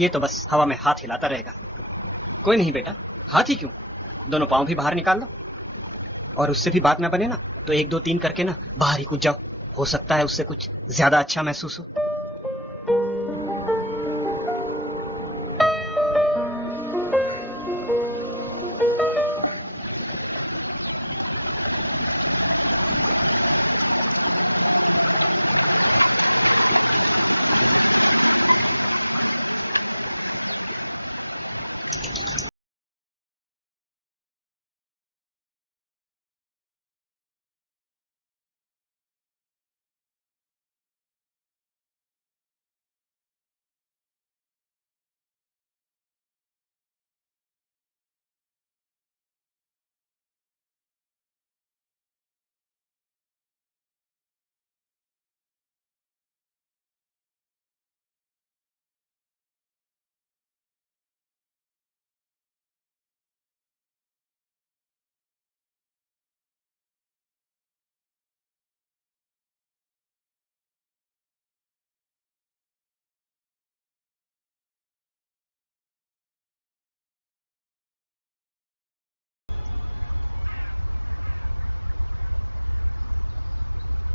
ये तो बस हवा में हाथ हिलाता रहेगा। कोई नहीं बेटा, हाथ ही क्यों, दोनों पांव भी बाहर निकाल लो, और उससे भी बात ना बने ना तो 1 2 3 करके ना बाहर ही कूद जाओ। हो सकता है उससे कुछ ज्यादा अच्छा महसूस हो।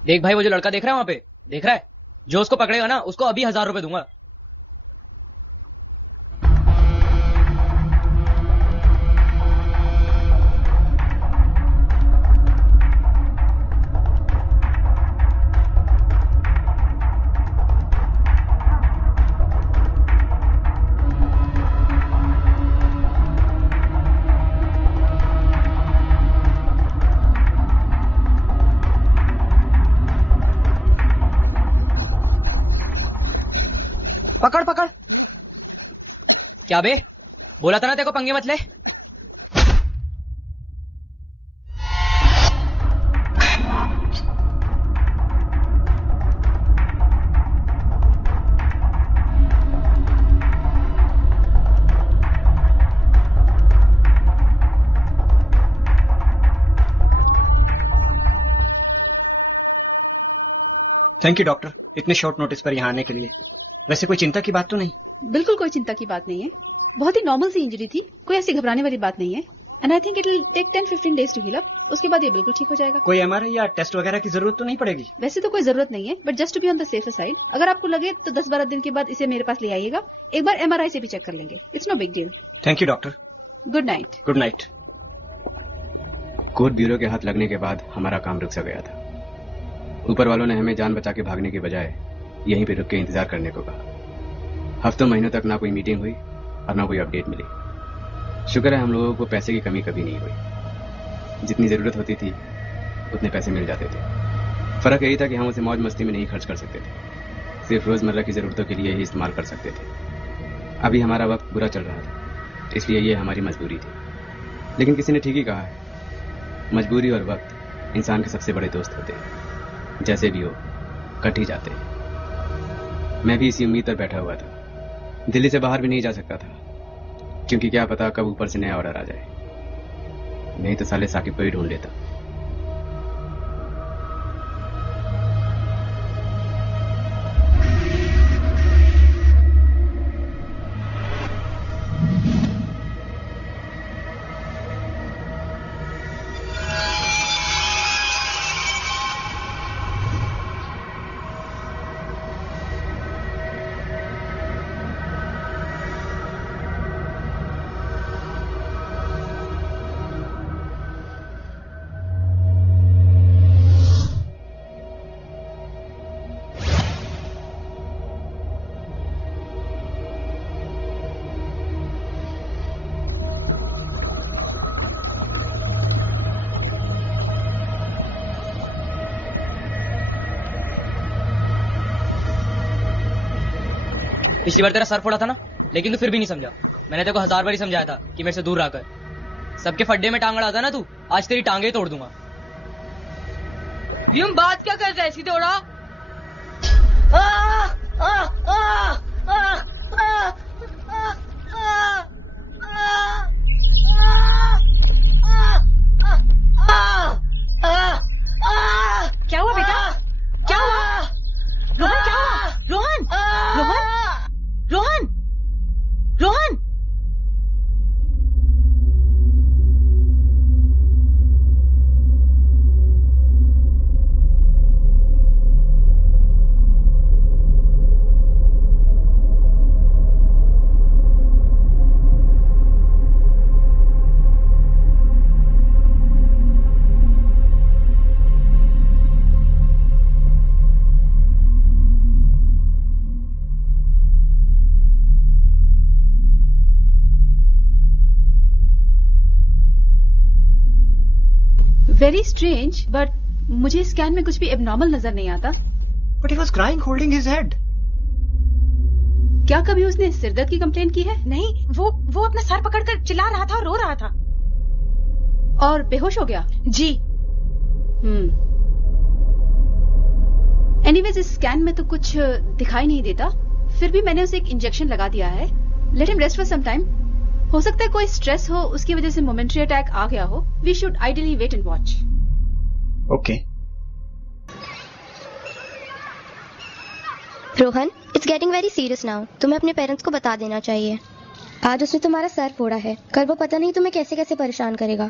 देख भाई, वो जो लड़का देख रहा है वहां पे, देख रहा है, जो उसको पकड़ेगा ना उसको अभी 1000 रुपए दूंगा। पकड़ पकड़। क्या बे, बोला था ना तेरे को पंगे मत ले। थैंक यू डॉक्टर, इतने शॉर्ट नोटिस पर यहाँ आने के लिए। वैसे कोई चिंता की बात तो नहीं? बिल्कुल कोई चिंता की बात नहीं है, बहुत ही नॉर्मल सी इंजरी थी, कोई ऐसी घबराने वाली बात नहीं है। And I think it will take 10-15 days to heal up, उसके बाद ये बिल्कुल ठीक हो जाएगा। कोई एमआरआई या टेस्ट वगैरह की जरूरत तो नहीं पड़ेगी? वैसे तो कोई जरूरत नहीं है, but just to be on the safer side, अगर आपको लगे तो 10-12 दिन के बाद इसे मेरे पास ले आइएगा, एक बार एमआरआई से भी चेक कर लेंगे। It's no big deal. Thank you doctor. Good night. Good night. Court bureau के हाथ लगने के बाद हमारा काम रुक सा गया था। ऊपर वालों ने हमें जान बचा के भागने की बजाय यहीं पे रुक के इंतजार करने को कहा। हफ्तों महीनों तक ना कोई मीटिंग हुई और ना कोई अपडेट मिली। शुक्र है हम लोगों को पैसे की कमी कभी नहीं हुई। जितनी जरूरत होती थी उतने पैसे मिल जाते थे। फर्क यही था कि हम उसे मौज मस्ती में नहीं खर्च कर सकते थे, सिर्फ रोजमर्रा की जरूरतों के लिए ही इस्तेमाल कर सकते थे। अभी हमारा वक्त बुरा चल रहा था, इसलिए ये हमारी मजबूरी थी। लेकिन किसी ने ठीक ही कहा है, मजबूरी और वक्त इंसान के सबसे बड़े दोस्त होते हैं। जैसे भी हो कट ही जाते हैं। मैं भी इसी उम्मीद पर बैठा हुआ था। दिल्ली से बाहर भी नहीं जा सकता था, क्योंकि क्या पता कब ऊपर से नया ऑर्डर आ जाए। नहीं तो साले साकिब को ही ढूंढ लेता। पिछली बार तेरा सर फोड़ा था ना, लेकिन तू फिर भी नहीं समझा। मैंने तेरे को 1000 बार ही समझाया था कि मेरे से दूर रहकर। सबके फड्डे में टांग अड़ा था ना तू, आज तेरी टांगे तोड़ दूंगा। ये बात क्या कर रहा है, सीधे उड़ा। क्या हुआ बेटा, क्या हुआ? रोहन क्या हुआ? Rohan, Rohan, Rohan, Rohan. Very strange, but मुझे स्कैन में कुछ भी एबनॉर्मल नजर नहीं आता। But he was crying, holding his head. क्या कभी उसने सिरदर्द की कंप्लेंट की है? नहीं, वो अपना सर पकड़कर चिल्ला रहा था और रो रहा था। और बेहोश हो गया? जी। एनीवेज इस स्कैन में तो कुछ दिखाई नहीं देता, फिर भी मैंने उसे एक इंजेक्शन लगा दिया है। Let him rest for some time. हो सकता है कोई स्ट्रेस हो, उसकी वजह से मोमेंटरी अटैक आ गया हो। We should ideally wait and watch. Okay. Rohan, it's getting very serious now. तुम्हें अपने पेरेंट्स को बता देना चाहिए। आज उसने तुम्हारा सर फोड़ा है, कल वो पता नहीं तुम्हें कैसे कैसे परेशान करेगा।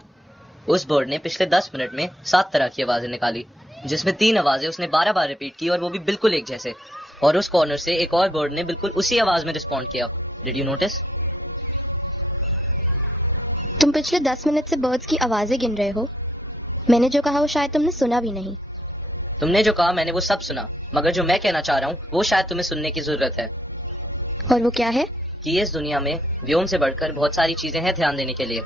उस बोर्ड ने पिछले 10 मिनट में 7 तरह की आवाजें निकाली। जिसमें 3 आवाजें उसने 12 बार रिपीट की और वो भी बिल्कुल एक जैसे। और उस कॉर्नर से एक और बर्ड ने बिल्कुल उसी आवाज में रिस्पॉन्ड किया। Did you notice? तुम पिछले 10 मिनट से बर्ड्स की आवाजें गिन रहे हो। मैंने जो कहा वो शायद तुमने सुना भी नहीं। तुमने जो कहा मैंने वो सब सुना, मगर जो मैं कहना चाह रहा हूँ वो शायद तुम्हें सुनने की जरूरत है। और वो क्या है? कि इस दुनिया में व्योम से बढ़कर बहुत सारी चीजें हैं ध्यान देने के लिए।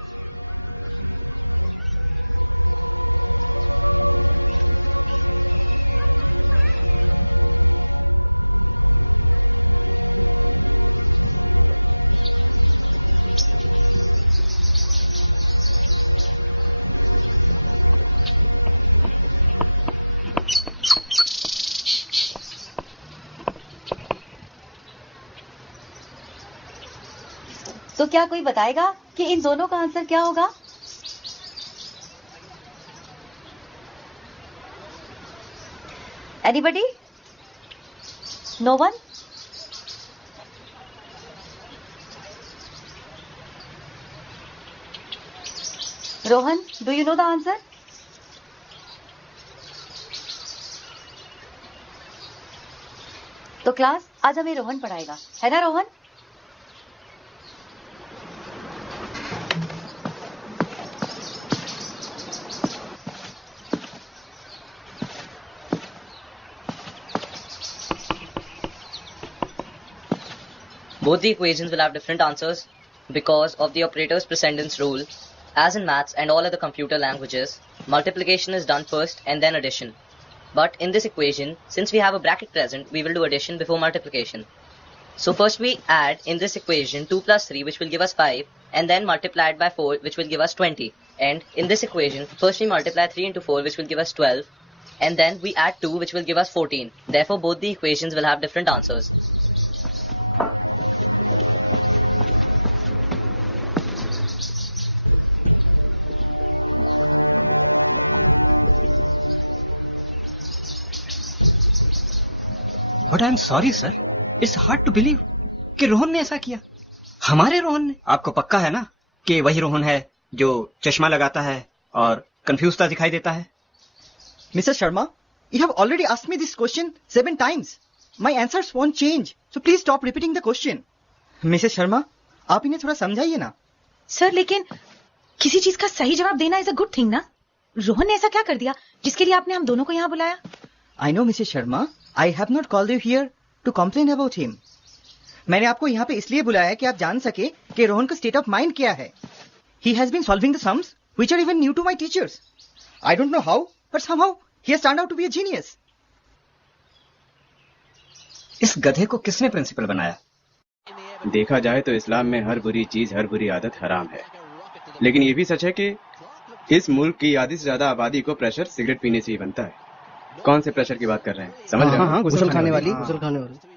तो क्या कोई बताएगा कि इन दोनों का आंसर क्या होगा? Anybody? No one? Rohan, do you know the answer? तो क्लास आज हमें रोहन पढ़ाएगा, है ना Rohan? Both the equations will have different answers because of the operator's precedence rule. As in maths and all other computer languages, multiplication is done first and then addition. But in this equation, since we have a bracket present, we will do addition before multiplication. So first we add in this equation 2 plus 3, which will give us 5, and then multiply it by 4, which will give us 20. And in this equation, first we multiply 3 into 4, which will give us 12, and then we add 2, which will give us 14. Therefore, both the equations will have different answers. But I'm sorry, sir. It's hard to believe कि रोहन ने ऐसा किया। हमारे रोहन ने। आपको पक्का है ना कि वही रोहन है जो चश्मा लगाता है और कंफ्यूज दिखाई देता है? Mrs. Sharma, you have already asked me this question 7 times. My answers won't change. So please stop repeating the question. Mrs. Sharma, आप इन्हें थोड़ा समझाइए ना। सर, लेकिन किसी चीज का सही जवाब देना इज अ गुड थिंग ना। रोहन ने ऐसा क्या कर दिया जिसके लिए आपने हम दोनों को यहाँ बुलाया? I know, Mrs. Sharma. I have not called you here to complain about him. मैंने आपको यहाँ पे इसलिए बुलाया कि आप जान सके कि रोहन का स्टेट ऑफ माइंड क्या है। He has been solving the sums which are even new to my teachers. I don't know how, but somehow he has turned out to be a genius. इस गधे को किसने प्रिंसिपल बनाया? देखा जाए तो इस्लाम में हर बुरी चीज, हर बुरी आदत हराम है, लेकिन ये भी सच है कि इस मुल्क की आधी से ज्यादा आबादी को प्रेशर सिगरेट पीने से ही बनता है। कौन से प्रेशर की बात कर रहे हैं? समझ रहे हैं? गुसल खाने वाली।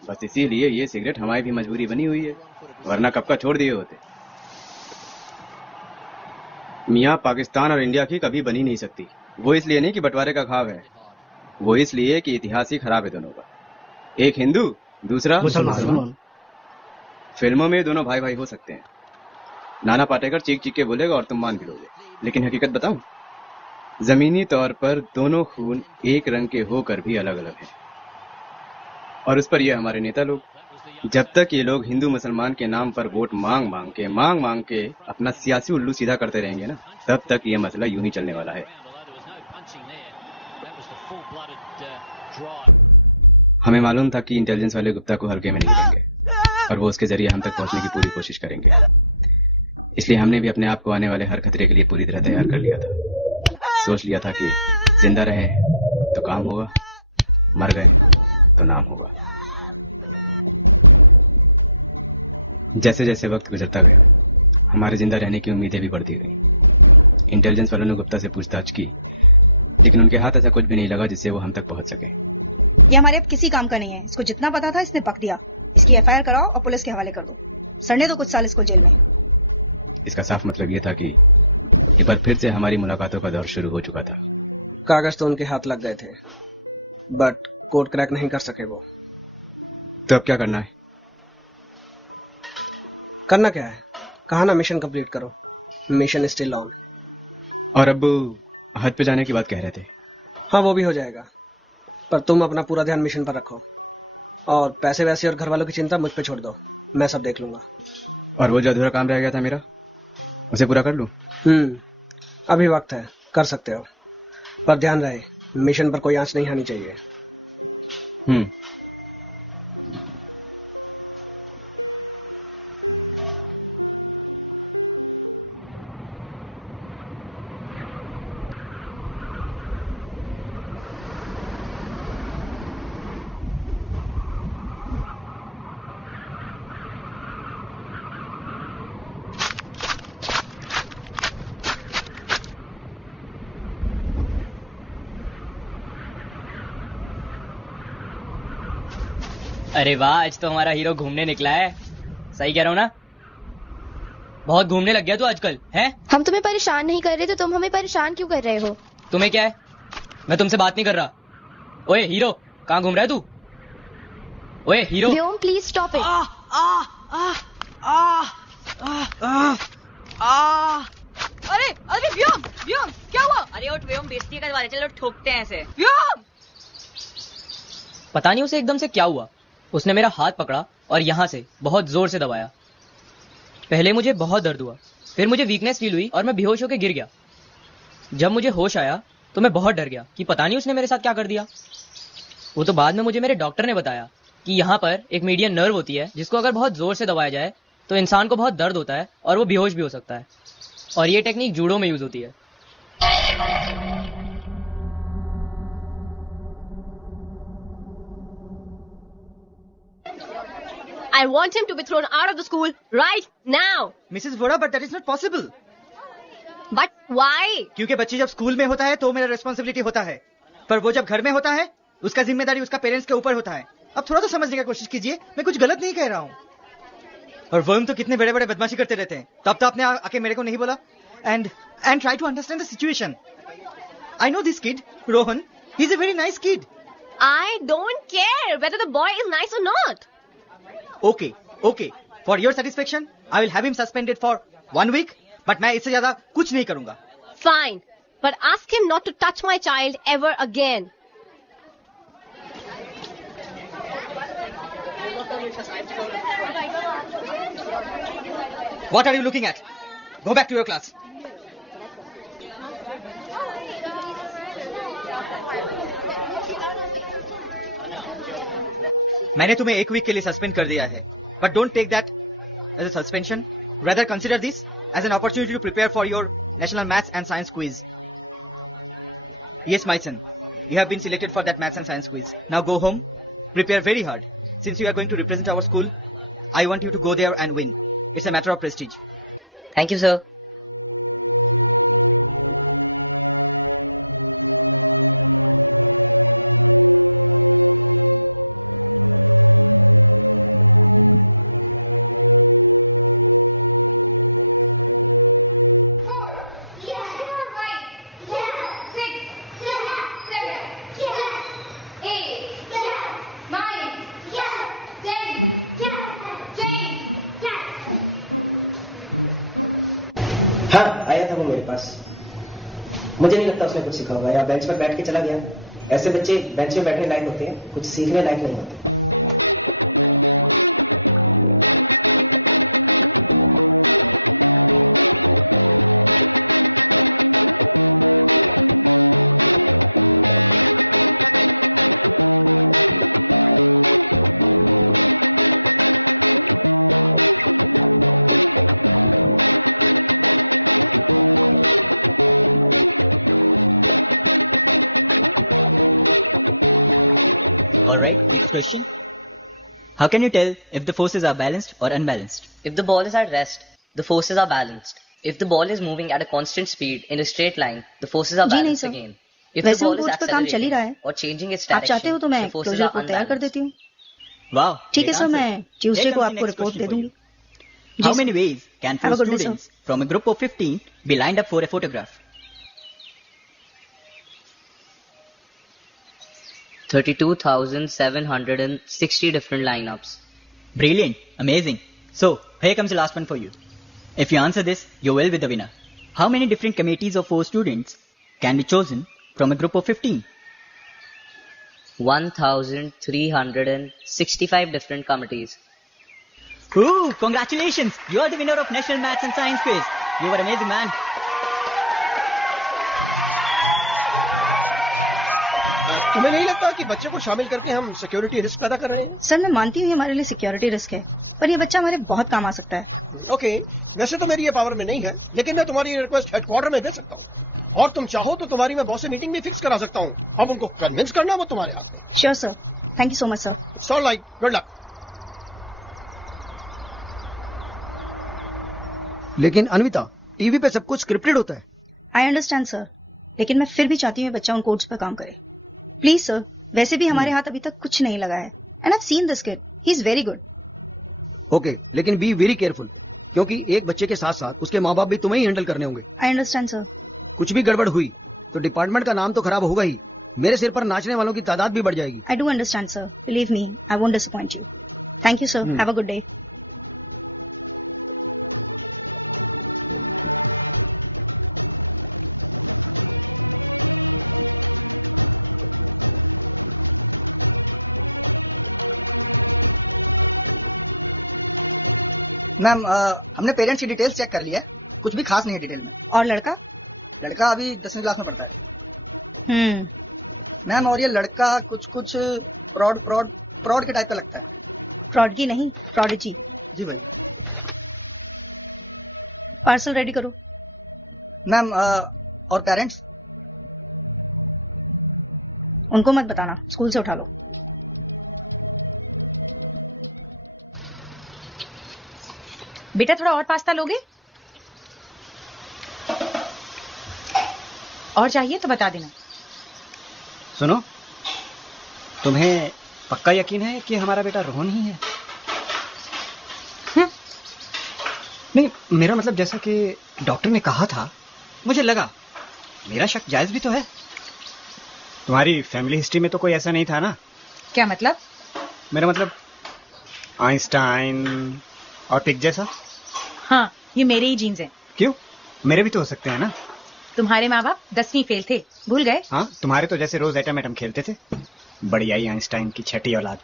बस इसीलिए ये सिगरेट हमारी भी मजबूरी बनी हुई है, वरना कब का छोड़ दिए होते। मियाँ पाकिस्तान और इंडिया की कभी बनी नहीं सकती। वो इसलिए नहीं कि बंटवारे का ख्वाब है, वो इसलिए कि इतिहास ही खराब है दोनों का। एक हिंदू, दूसरा मुसलमान। फिल्मों में दोनों भाई भाई हो सकते हैं। नाना पाटेकर चीख चीख के बोलेगा और तुम मान भी लोगे, लेकिन हकीकत बताऊं, जमीनी तौर पर दोनों खून एक रंग के होकर भी अलग अलग हैं। और उस पर ये हमारे नेता लोग, जब तक ये लोग हिंदू मुसलमान के नाम पर वोट मांग मांग के अपना सियासी उल्लू सीधा करते रहेंगे ना, तब तक ये मसला यूं ही चलने वाला है। हमें मालूम था कि इंटेलिजेंस वाले गुप्ता को हल्के में नहीं लेंगे और वो उसके जरिए हम तक पहुंचने की पूरी कोशिश करेंगे। इसलिए हमने भी अपने आप को आने वाले हर खतरे के लिए पूरी तरह तैयार कर लिया था। सोच लिया था कि जिंदा रहे तो काम होगा, मर गए तो नाम होगा। जैसे जैसे वक्त गुजरता गया, हमारे जिंदा रहने की उम्मीदें भी बढ़ती गई। इंटेलिजेंस वालों ने गुप्ता से पूछताछ की, लेकिन उनके हाथ ऐसा कुछ भी नहीं लगा जिससे वो हम तक पहुंच सके। ये हमारे अब किसी काम का नहीं है। इसको जितना पता था इसने पक दिया। इसकी FIR कराओ और पुलिस के हवाले कर दो। सर ने तो कुछ साल इसको जेल में। इसका साफ मतलब ये था कि एक बार फिर से हमारी मुलाकातों का दौर शुरू हो चुका था। कागज तो उनके हाथ लग गए थे, बट कोड क्रैक नहीं कर सके वो। तो अब क्या करना है? करना क्या है? कहा ना मिशन कंप्लीट करो। Mission still on. और अब हज पे जाने की बात कह रहे थे। हाँ वो भी हो जाएगा, पर तुम अपना पूरा ध्यान मिशन पर रखो और पैसे वैसे और घर वालों की चिंता मुझ पे छोड़ दो, मैं सब देख लूंगा। और वो जो अधूरा काम रह गया था मेरा, उसे पूरा कर लूं? अभी वक्त है, कर सकते हो, पर ध्यान रहे मिशन पर कोई आंच नहीं आनी चाहिए। अरे वाह, आज तो हमारा हीरो घूमने निकला है। सही कह रहा हूँ ना? बहुत घूमने लग गया तू आजकल, हैं? हम तुम्हें परेशान नहीं कर रहे तो तुम हमें परेशान क्यों कर रहे हो? तुम्हें क्या है? मैं तुमसे बात नहीं कर रहा। ओए हीरो, कहाँ घूम रहा है तू? ओए hero, Vyom please stop it. अरे व्योम क्या हुआ? अरे उठ व्योम, बेइज्जती करवा रहे, चलो ठोकते हैं ऐसे। व्योम! पता नहीं उसे एकदम से क्या हुआ, उसने मेरा हाथ पकड़ा और यहाँ से बहुत जोर से दबाया। पहले मुझे बहुत दर्द हुआ, फिर मुझे वीकनेस फील हुई और मैं बेहोश होकर गिर गया। जब मुझे होश आया तो मैं बहुत डर गया कि पता नहीं उसने मेरे साथ क्या कर दिया। वो तो बाद में मुझे मेरे डॉक्टर ने बताया कि यहाँ पर एक मीडियन नर्व होती है जिसको अगर बहुत जोर से दबाया जाए तो इंसान को बहुत दर्द होता है और वो बेहोश भी हो सकता है, और ये टेक्निक जूडो में यूज होती है। I want him to be thrown out of the school right now. Mrs. Voda, but that is not possible. But why? क्योंकि बच्ची जब स्कूल में होता है तो मेरा रिस्पॉन्सिबिलिटी होता है, पर वो जब घर में होता है उसका जिम्मेदारी उसका पेरेंट्स के ऊपर होता है। अब थोड़ा तो समझने की कोशिश कीजिए, मैं कुछ गलत नहीं कह रहा हूँ। और वो तो कितने बड़े बड़े बदमाशी करते रहते हैं, तब तो आपने आके मेरे को नहीं बोला। And try to understand the situation. I know this kid, Rohan, he is a very nice kid. I don't care whether the boy is nice or not. Okay. For your satisfaction, I will have him suspended for 1 week, but मैं इससे ज्यादा कुछ नहीं करूंगा। Fine, but ask him not to touch my child ever again. What are you looking at? Go back to your class. मैंने तुम्हें 1 week के लिए सस्पेंड कर दिया है, but don't take that as a suspension. Rather consider this as an opportunity to prepare for your national maths and science quiz. Yes, my son, you have been selected for that maths and science quiz. Now go home, prepare very hard. Since you are going to represent our school, I want you to go there and win. It's a matter of prestige. Thank you, sir. हाँ, आया था वो मेरे पास। मुझे नहीं लगता उसने कुछ सीखा होगा, या बेंच पर बैठ के चला गया। ऐसे बच्चे बेंच में बैठने लायक होते हैं, कुछ सीखने लायक नहीं होते। How can you tell if the forces are balanced or unbalanced? If the ball is at rest, the forces are balanced. If the ball is moving at a constant speed in a straight line, the forces are balanced again. If the ball is accelerating or changing its आप चाहते हो तो मैं closure को तैयार कर देती हूँ। Wow. ठीक है सर, मैं ट्यूसडे को आपको रिपोर्ट दे दूंगी। How many ways can 4 students from a group of 15 be lined up for a photograph? 32,760 different lineups. Brilliant. Amazing. So, here comes the last one for you. If you answer this, you will be the winner. How many different committees of 4 students can be chosen from a group of 15? 1365 different committees. Ooh, congratulations! You are the winner of National Maths and Science Quiz. You were amazing, man. तुम्हें नहीं लगता कि बच्चे को शामिल करके हम security risk पैदा कर रहे हैं? सर मैं मानती हूँ ये हमारे लिए सिक्योरिटी रिस्क है, पर ये बच्चा हमारे बहुत काम आ सकता है। ओके, वैसे तो मेरी ये पावर में नहीं है, लेकिन मैं तुम्हारी रिक्वेस्ट हेडक्वार्टर में दे सकता हूँ, और तुम चाहो तो तुम्हारी मैं बॉस से मीटिंग भी फिक्स करा सकता हूँ। अब उनको कन्विंस करना वो तुम्हारे हाथ में। Sure sir, thank you so much sir. So like good luck. लेकिन अनविता, टीवी पे सब कुछ स्क्रिप्टेड होता है। आई अंडरस्टैंड सर, लेकिन मैं फिर भी चाहती हूँ ये बच्चा उन कोड्स पर काम करे। प्लीज सर, वैसे भी हमारे हाथ अभी तक कुछ नहीं लगा है, and I have seen this kid, he is very good. Okay, लेकिन बी वेरी केयरफुल, क्योंकि एक बच्चे के साथ साथ उसके माँ बाप भी तुम्हें ही हैंडल करने होंगे। I understand sir. कुछ भी गड़बड़ हुई तो डिपार्टमेंट का नाम तो खराब होगा ही, मेरे सिर पर नाचने वालों की तादाद भी बढ़ जाएगी। I do understand sir, believe me, I won't disappoint you. Thank you sir, have a good day. Ma'am, हमने पेरेंट्स की डिटेल्स चेक कर लिया है, कुछ भी खास नहीं है डिटेल में। और लड़का? लड़का अभी 10वीं क्लास में पढ़ता है। मैम, और ये लड़का कुछ फ्रॉड के टाइप का लगता है। फ्रॉड की नहीं, प्रोडिजी। जी भैया। पार्सल रेडी करो। मैम, और पेरेंट्स? उनको मत बताना, स्कूल से उठा लो। बेटा थोड़ा और पास्ता लोगे? और चाहिए तो बता देना। सुनो, तुम्हें पक्का यकीन है कि हमारा बेटा रोहन ही है? नहीं, मेरा मतलब जैसा कि डॉक्टर ने कहा था, मुझे लगा। मेरा शक जायज भी तो है। तुम्हारी फैमिली हिस्ट्री में तो कोई ऐसा नहीं था ना? क्या मतलब? मेरा मतलब आइंस्टाइन और पिग जैसा। हाँ, ये मेरे ही जीन्स हैं। क्यों? मेरे भी तो हो सकते हैं ना। तुम्हारे माँ बाप 10वीं फेल थे, भूल गए? हाँ, तुम्हारे तो जैसे रोज एटम एटम खेलते थे। बड़ी आई आइंस्टाइन की छठी औलाद।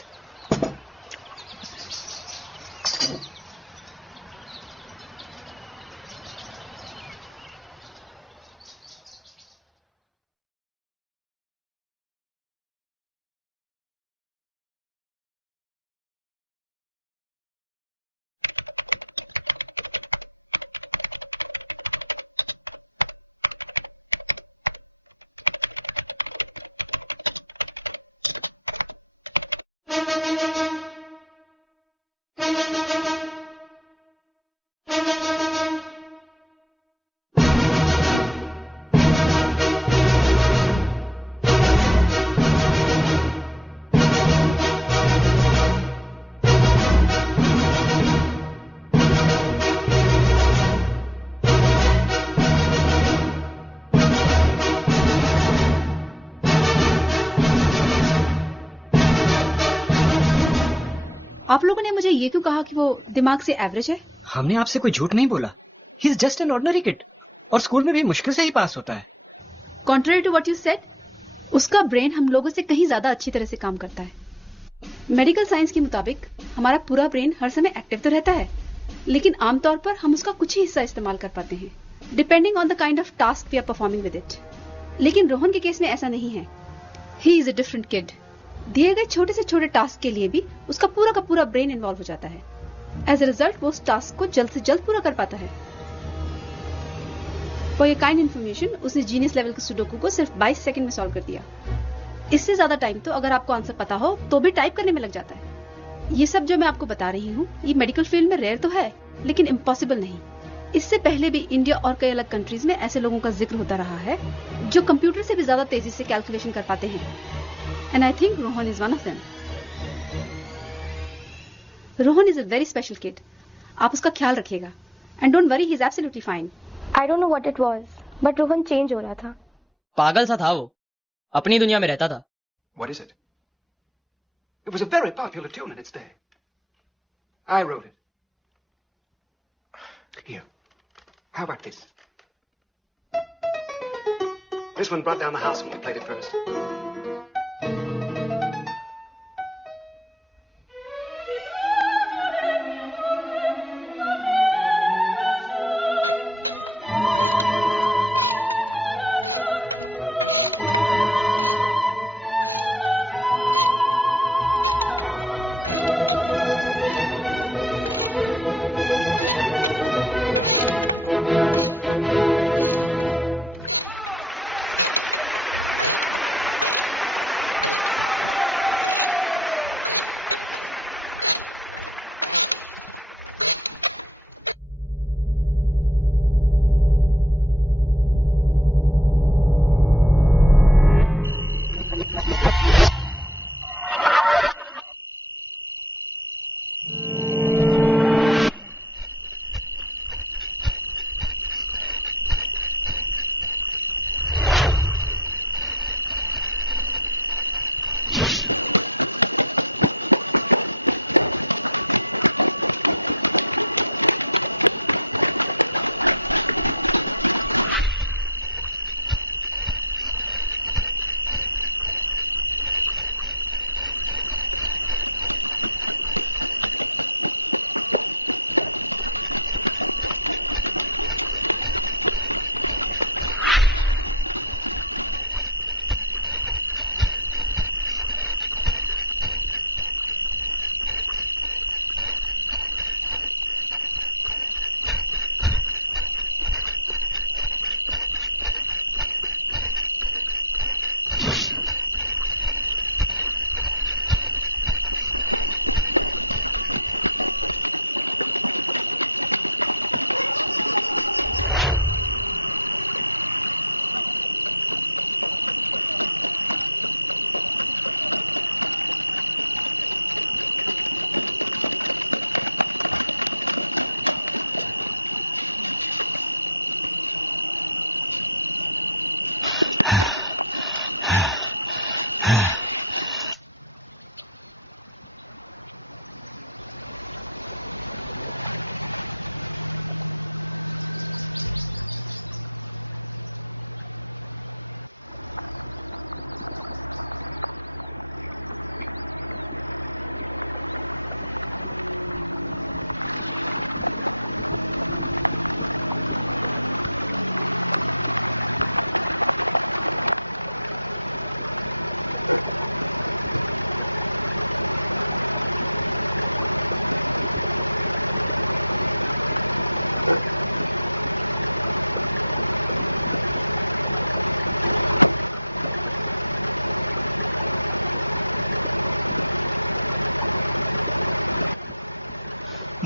आप लोगों ने मुझे ये क्यों कहा कि वो दिमाग से एवरेज है? हमने आपसे कोई झूठ नहीं बोला। He is just an ordinary kid, और स्कूल में भी मुश्किल से ही पास होता है। Contrary to what you said, उसका ब्रेन हम लोगों से कहीं ज्यादा अच्छी तरह से काम करता है। मेडिकल साइंस के मुताबिक हमारा पूरा ब्रेन हर समय एक्टिव तो रहता है, लेकिन आमतौर पर हम उसका कुछ ही हिस्सा इस्तेमाल कर पाते हैं, depending on the kind of task we are performing with it. लेकिन रोहन के केस में ऐसा नहीं है। He is a different kid. दिए गए छोटे से छोटे टास्क के लिए भी उसका पूरा का पूरा ब्रेन इन्वॉल्व हो जाता है। एज ए रिजल्ट वो उस टास्क को जल्द से जल्द पूरा कर पाता है। फॉर योर काइंड इन्फॉर्मेशन, उसने जीनियस लेवल के सुडोकू को सिर्फ 22 सेकंड में सॉल्व कर दिया। इससे ज्यादा टाइम तो अगर आपको आंसर पता हो तो भी टाइप करने में लग जाता है। ये सब जो मैं आपको बता रही हूँ, ये मेडिकल फील्ड में रेयर तो है, लेकिन इम्पॉसिबल नहीं। इससे पहले भी इंडिया और कई अलग कंट्रीज में ऐसे लोगों का जिक्र होता रहा है जो कंप्यूटर से भी ज्यादा तेजी से कैलकुलेशन कर पाते हैं। And I think Rohan is one of them. Rohan is a very special kid. आप उसका ख्याल रखिएगा. And don't worry, he's absolutely fine. I don't know what it was, but Rohan change हो रहा था. पागल सा था वो, अपनी दुनिया में रहता था. What is it? It was a very popular tune in its day. I wrote it. Here, how about this? This one brought down the house when we played it first.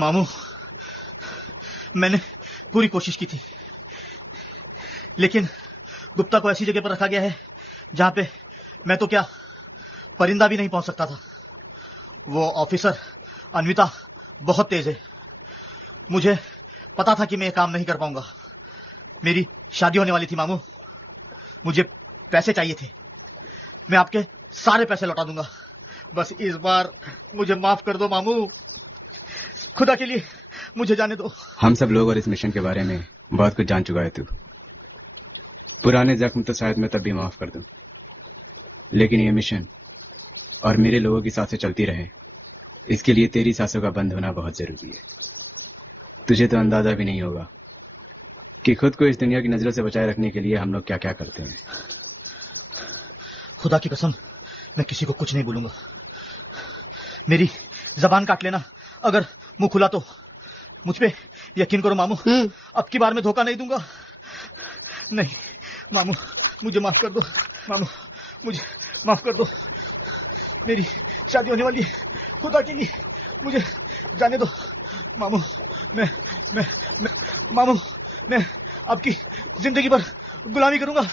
मामू, मैंने पूरी कोशिश की थी, लेकिन गुप्ता को ऐसी जगह पर रखा गया है जहां पे मैं तो क्या परिंदा भी नहीं पहुंच सकता था। वो ऑफिसर अन्विता बहुत तेज है। मुझे पता था कि मैं ये काम नहीं कर पाऊंगा। मेरी शादी होने वाली थी मामू, मुझे पैसे चाहिए थे। मैं आपके सारे पैसे लौटा दूंगा, बस इस बार मुझे माफ कर दो मामू। खुदा के लिए मुझे जाने दो। हम सब लोग और इस मिशन के बारे में बहुत कुछ जान चुका है तू। पुराने जख्म तो शायद मैं तब भी माफ कर दूं, लेकिन ये मिशन और मेरे लोगों की सांसें चलती रहे, इसके लिए तेरी सांसों का बंद होना बहुत जरूरी है। तुझे तो अंदाजा भी नहीं होगा कि खुद को इस दुनिया की नजरों से बचाए रखने के लिए हम लोग क्या क्या करते हैं। खुदा की कसम, मैं किसी को कुछ नहीं बोलूंगा। मेरी जबान काट लेना, अगर मुंह खुला तो मुझ पे यकीन करो मामू, अब की बार मैं धोखा नहीं दूंगा। नहीं मामू, मुझे माफ कर दो मामू, मुझे माफ कर दो। मेरी शादी होने वाली है, खुदा के लिए मुझे जाने दो मामू। मामू, मैं आपकी जिंदगी भर गुलामी करूंगा।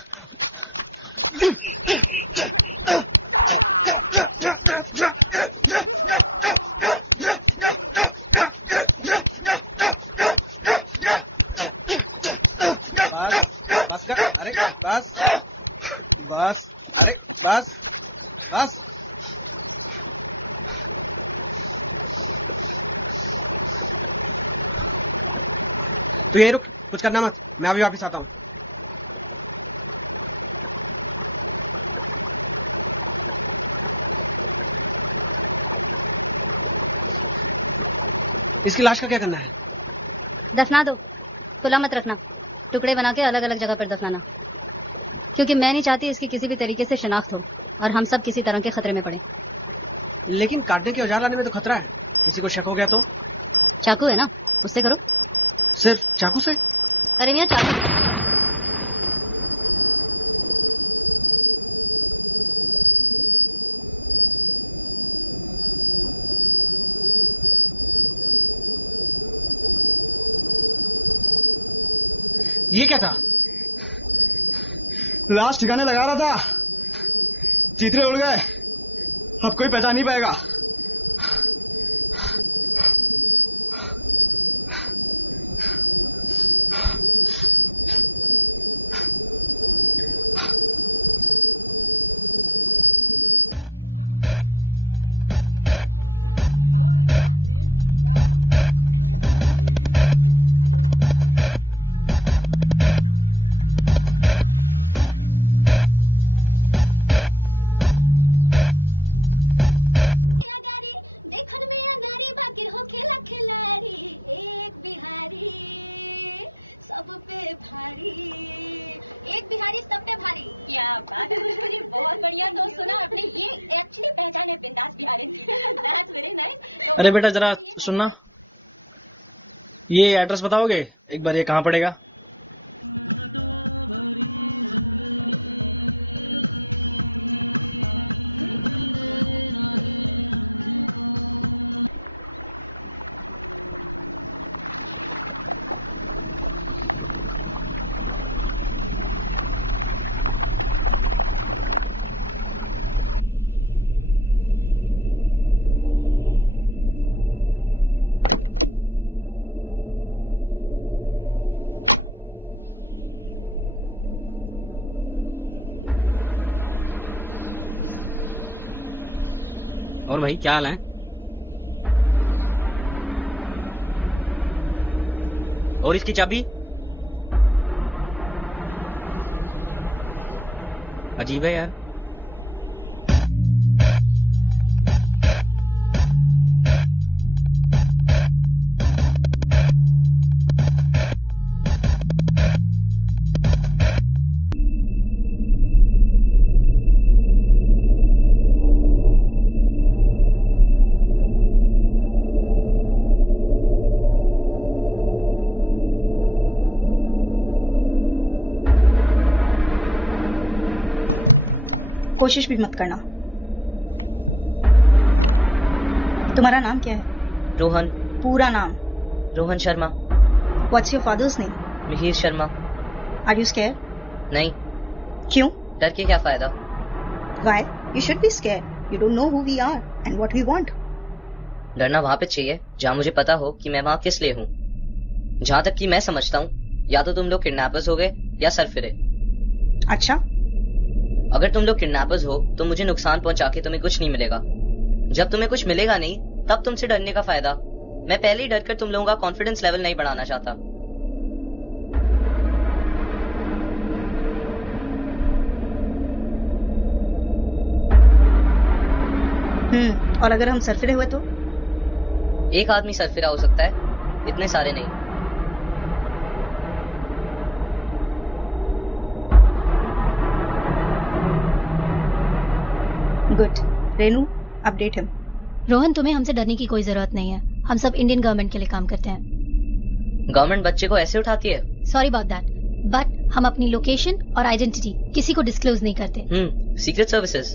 बस। तू यही रुक, कुछ करना मत, मैं अभी वापस आता हूँ। इसकी लाश का क्या करना है? दफना दो, खुला मत रखना, टुकड़े बना के अलग अलग जगह पर दफनाना, क्योंकि मैं नहीं चाहती इसकी किसी भी तरीके से शिनाख्त हो और हम सब किसी तरह के खतरे में पड़े। लेकिन काटने के औजार लाने में तो खतरा है, किसी को शक हो गया तो? चाकू है ना, उससे करो। सिर्फ चाकू से? अरे मियां, चाकू। ये क्या था? लाश ठिकाने लगा रहा था, चित्रे उड़ गए, अब कोई पहचान नहीं पाएगा। अरे बेटा जरा सुनना, ये एड्रेस बताओगे एक बार, ये कहाँ पड़ेगा? और भाई क्या हाल है? और इसकी चाबी? अजीब है यार। कोशिश भी मत करना। तुम्हारा नाम क्या है? रोहन। पूरा नाम? Rohan Sharma. What's your father's name? Mihir Sharma. Are you scared? नहीं। क्यों? डर के क्या फायदा? Why? You should be scared. You don't know who we are and what we want. डरना वहां पे चाहिए जहां मुझे पता हो कि मैं वहां किस लिए हूँ। जहां तक कि मैं समझता हूँ, या तो तुम लोग किडनैपर्स हो गए या सरफिरे। अच्छा? अगर तुम लोग किडनैपर्स हो तो मुझे नुकसान पहुंचा के तुम्हें कुछ नहीं मिलेगा। जब तुम्हें कुछ मिलेगा नहीं, तब तुमसे डरने का फायदा। मैं पहले ही डर कर तुम लोगों का कॉन्फिडेंस लेवल नहीं बढ़ाना चाहता। और अगर हम सरफिरे हुए तो? एक आदमी सरफिरा हो सकता है, इतने सारे नहीं। Good. Renu, update him. Rohan, तुम्हें हमसे डरने की कोई जरूरत नहीं है। हम सब इंडियन गवर्नमेंट के लिए काम करते हैं। गवर्नमेंट बच्चे को ऐसे उठाती है? सॉरी अबाउट दैट, बट हम अपनी लोकेशन और आइडेंटिटी किसी को डिस्क्लोज नहीं करते। Secret services,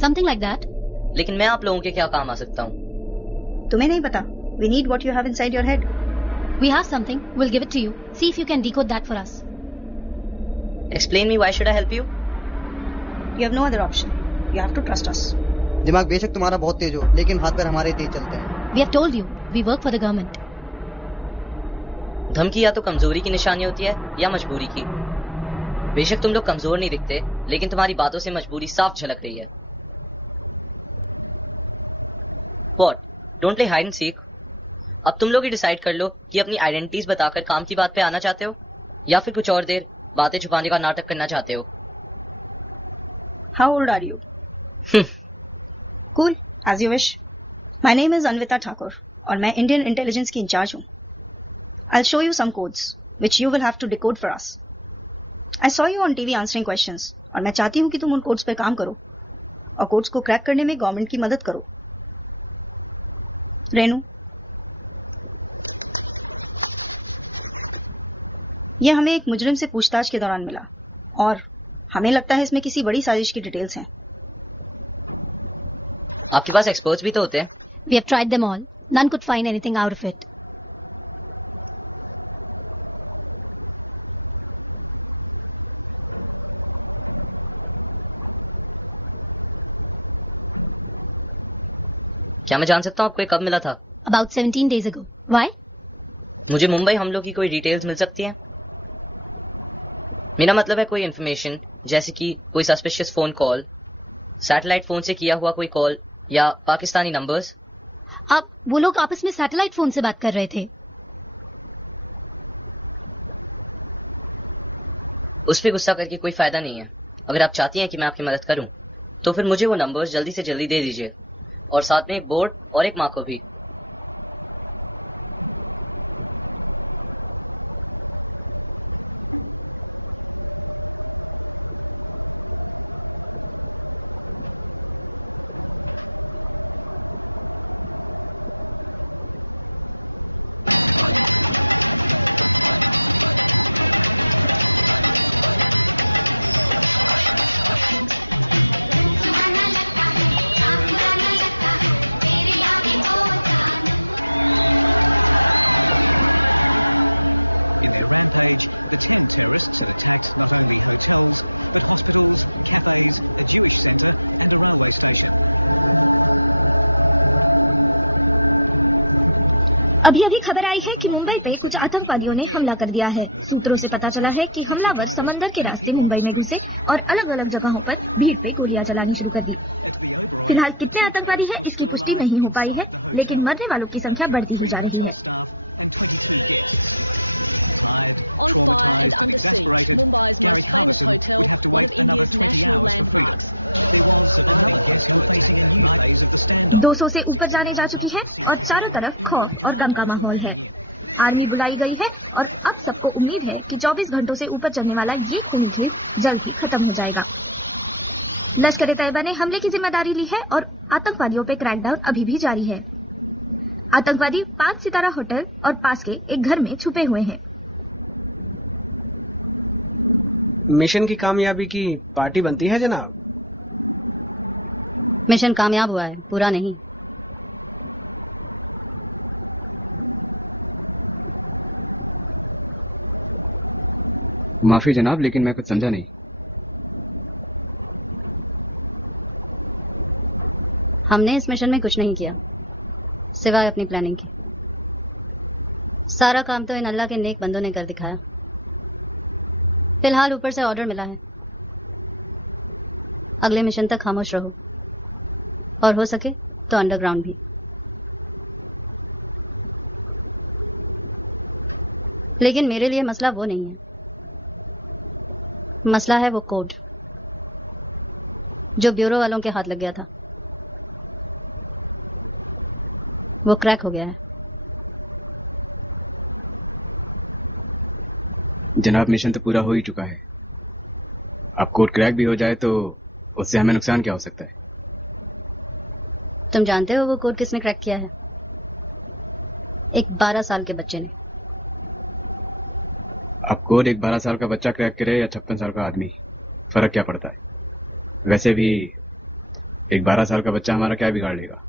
something like that. लेकिन मैं आप लोगों के क्या काम आ सकता हूँ? तुम्हें नहीं पता? We need what you have inside your head. We have something. We'll give it to you. See if you can decode that for us. Explain me, why should I help you? You have no other option. You have to trust us. दिमाग बेशक तुम्हारा बहुत तेज हो, लेकिन हाथ पैर हमारे तेज चलते हैं। We have told you, we work for the government. धमकी या तो कमजोरी की निशानी होती है या मजबूरी की। बेशक तुम लोग कमजोर नहीं दिखते, लेकिन तुम्हारी बातों से मजबूरी साफ झलक रही है। What? Don't play hide and seek. अब तुम लोग ही डिसाइड कर लो कि अपनी आइडेंटिटीज बताकर काम की बात पे आना चाहते हो या फिर कुछ और देर बातें छुपाने का नाटक करना चाहते हो। How old are you? Cool, as you wish. My name is Anvita Thakur और मैं इंडियन इंटेलिजेंस की इंचार्ज हूँ। I'll show you some codes which you will have to decode for us. I saw you on TV answering questions और मैं चाहती हूँ कि तुम उन कोड्स पे काम करो और कोड्स को क्रैक करने में गवर्नमेंट की मदद करो। रेनू, यह हमें एक मुजरिम से पूछताछ के दौरान मिला और हमें लगता है इसमें किसी बड़ी साजिश की डिटेल्स हैं। आपके पास एक्सपर्ट्स भी तो होते हैं। We have tried them all. None could find anything out of it. क्या मैं जान सकता हूँ आपको ये कब मिला था? About 17 days ago. Why? मुझे मुंबई हमलों की कोई डिटेल्स मिल सकती हैं? मेरा मतलब है कोई इन्फॉर्मेशन, जैसे कि कोई suspicious phone call, satellite phone से किया हुआ कोई कॉल या पाकिस्तानी नंबर्स। आप वो लोग आपस में सैटेलाइट फोन से बात कर रहे थे? उस पे गुस्सा करके कोई फायदा नहीं है। अगर आप चाहती हैं कि मैं आपकी मदद करूं, तो फिर मुझे वो नंबर्स जल्दी से जल्दी दे दीजिए और साथ में एक बोर्ड और एक माँ को भी। The 10 terrorists had attacked not only hotels, but hospitals, cafes, a Jewish centre and a railway station. अभी खबर आई है कि मुंबई पे कुछ आतंकवादियों ने हमला कर दिया है। सूत्रों से पता चला है कि हमलावर समंदर के रास्ते मुंबई में घुसे और अलग अलग जगहों पर भीड़ पे गोलियां चलानी शुरू कर दी। फिलहाल कितने आतंकवादी हैं इसकी पुष्टि नहीं हो पाई है, लेकिन मरने वालों की संख्या बढ़ती ही जा रही है। Tired, traumatized and exasperated, Gary Halverson would have to wait another 20 hours for freedom. There was another guest facing a new phase of the standoff. 200 से ऊपर जाने जा चुकी है और चारों तरफ खौफ और गम का माहौल है। आर्मी बुलाई गई है और अब सबको उम्मीद है कि 24 घंटों से ऊपर चलने वाला ये खूनी खेल जल्द ही खत्म हो जाएगा। लश्कर ए तैयबा ने हमले की जिम्मेदारी ली है और आतंकवादियों पे क्रैकडाउन अभी भी जारी है। आतंकवादी 5 सितारा होटल और पास के एक घर में छुपे हुए हैं। मिशन की कामयाबी की पार्टी बनती है जनाब। मिशन कामयाब हुआ है, पूरा नहीं। माफी जनाब, लेकिन मैं कुछ समझा नहीं। हमने इस मिशन में कुछ नहीं किया सिवाय अपनी प्लानिंग की। सारा काम तो इन अल्लाह के नेक बंदों ने कर दिखाया। फिलहाल ऊपर से ऑर्डर मिला है, अगले मिशन तक खामोश रहो और हो सके तो अंडरग्राउंड भी। लेकिन मेरे लिए मसला वो नहीं है, मसला है वो कोड जो ब्यूरो वालों के हाथ लग गया था। वो क्रैक हो गया है। जनाब, मिशन तो पूरा हो ही चुका है। अब कोड क्रैक भी हो जाए तो उससे हमें नुकसान क्या हो सकता है? तुम जानते हो वो कोड किसने क्रैक किया है? एक 12 साल के बच्चे ने। अब कोड एक 12 साल का बच्चा क्रैक करे या 56 साल का आदमी, फर्क क्या पड़ता है? वैसे भी एक 12 साल का बच्चा हमारा क्या बिगाड़ लेगा?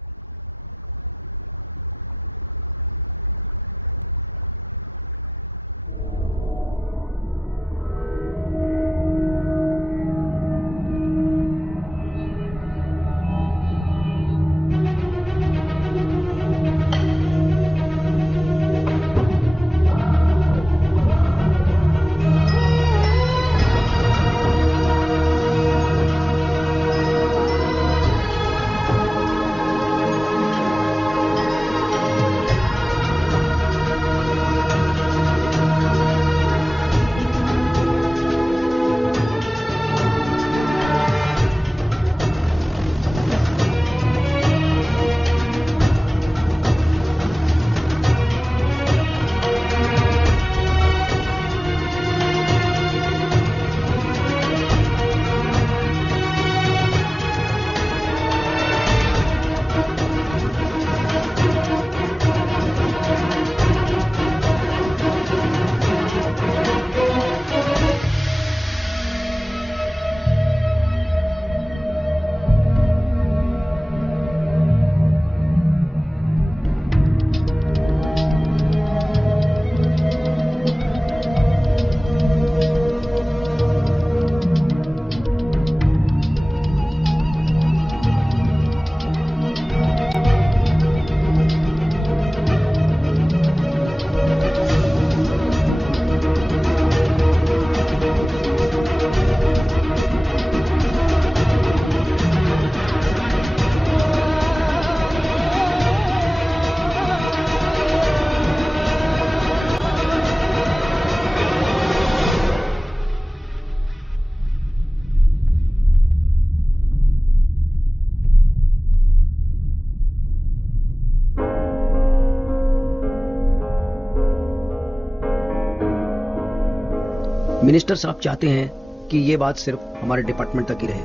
मिनिस्टर साहब चाहते हैं कि ये बात सिर्फ हमारे डिपार्टमेंट तक ही रहे।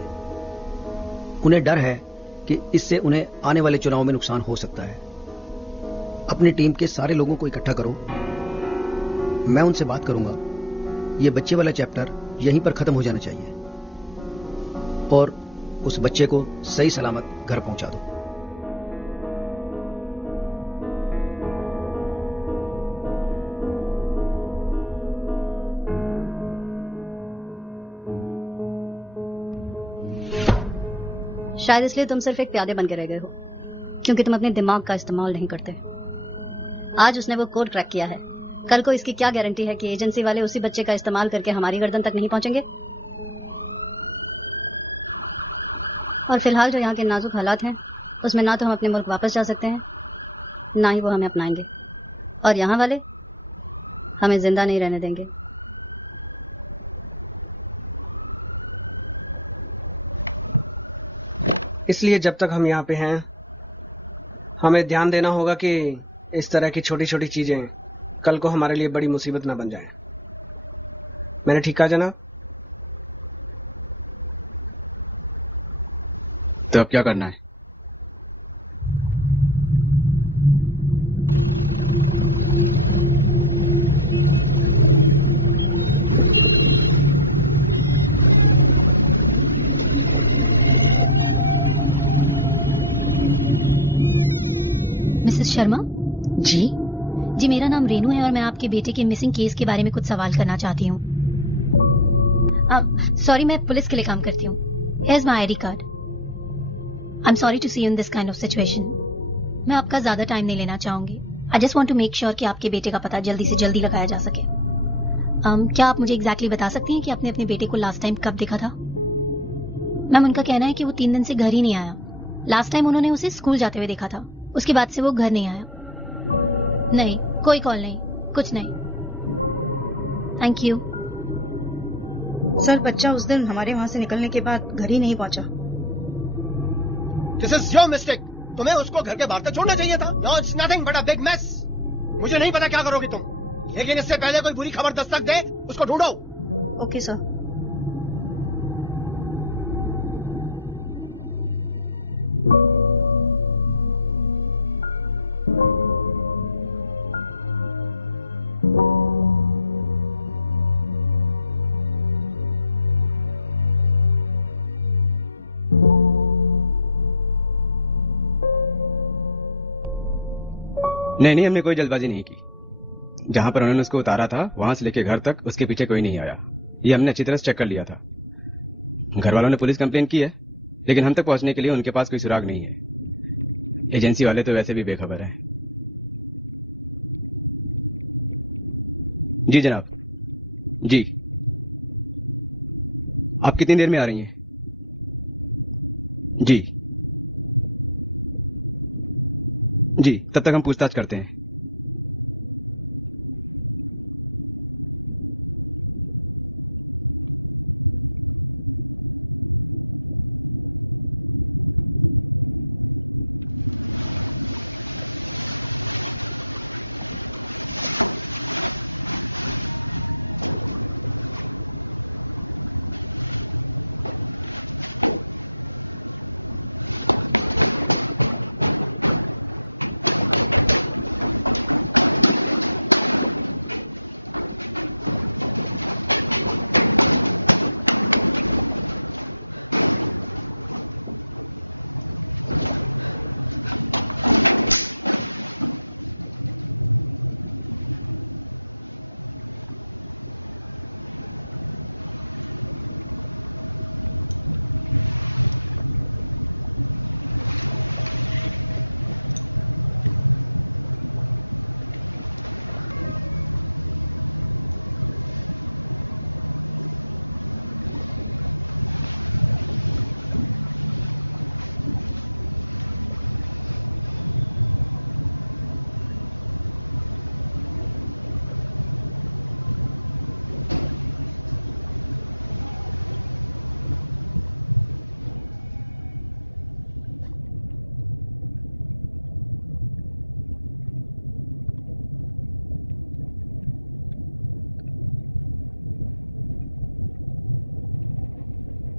उन्हें डर है कि इससे उन्हें आने वाले चुनाव में नुकसान हो सकता है। अपनी टीम के सारे लोगों को इकट्ठा करो, मैं उनसे बात करूंगा। ये बच्चे वाला चैप्टर यहीं पर खत्म हो जाना चाहिए और उस बच्चे को सही सलामत घर पहुंचा दो। शायद इसलिए तुम सिर्फ एक प्यादे बन के रह गए हो, क्योंकि तुम अपने दिमाग का इस्तेमाल नहीं करते। आज उसने वो कोड क्रैक किया है, कल को इसकी क्या गारंटी है कि एजेंसी वाले उसी बच्चे का इस्तेमाल करके हमारी गर्दन तक नहीं पहुंचेंगे। और फिलहाल जो यहाँ के नाजुक हालात हैं, उसमें ना तो हम अपने मुल्क वापस जा सकते हैं, ना ही वो हमें अपनाएंगे। और यहाँ वाले हमें जिंदा नहीं रहने देंगे। इसलिए जब तक हम यहाँ पे हैं, हमें ध्यान देना होगा कि इस तरह की छोटी छोटी चीजें कल को हमारे लिए बड़ी मुसीबत ना बन जाए। मैंने ठीक कहा जनाब? तो अब क्या करना है? मिसेस शर्मा? जी जी, मेरा नाम रेनू है और मैं आपके बेटे के मिसिंग केस के बारे में कुछ सवाल करना चाहती हूँ। सॉरी, मैं पुलिस के लिए काम करती हूँ। Here's my ID card. I'm sorry to see you in this kind of situation. मैं आपका ज्यादा टाइम नहीं लेना चाहूंगी। I just want to make sure कि आपके बेटे का पता जल्दी से जल्दी लगाया जा सके। क्या आप मुझे एग्जैक्टली बता सकती हैं कि आपने अपने बेटे को लास्ट टाइम कब देखा था? मैम, उनका कहना है कि वो 3 दिन से घर ही नहीं आया। लास्ट टाइम उन्होंने उसे स्कूल जाते हुए देखा था, उसके बाद से वो घर नहीं आया। नहीं, कोई कॉल नहीं, कुछ नहीं। Thank you. सर, बच्चा उस दिन हमारे वहां से निकलने के बाद घर ही नहीं पहुंचा। This is your mistake. तुम्हें उसको घर के बाहर तक छोड़ना चाहिए था। Now it's nothing but a big mess. मुझे नहीं पता क्या करोगे तुम, लेकिन इससे पहले कोई बुरी खबर दस्तक दे, उसको ढूंढो। Okay sir. नहीं, हमने कोई जल्दबाजी नहीं की। जहां पर उन्होंने उसको उतारा था वहां से लेके घर तक उसके पीछे कोई नहीं आया। ये हमने अच्छी तरह से चेक कर लिया था। घर वालों ने पुलिस कंप्लेन की है, लेकिन हम तक पहुंचने के लिए उनके पास कोई सुराग नहीं है। एजेंसी वाले तो वैसे भी बेखबर हैं। जी जनाब। जी, आप कितनी देर में आ रही हैं? जी जी, तब तक हम पूछताछ करते हैं।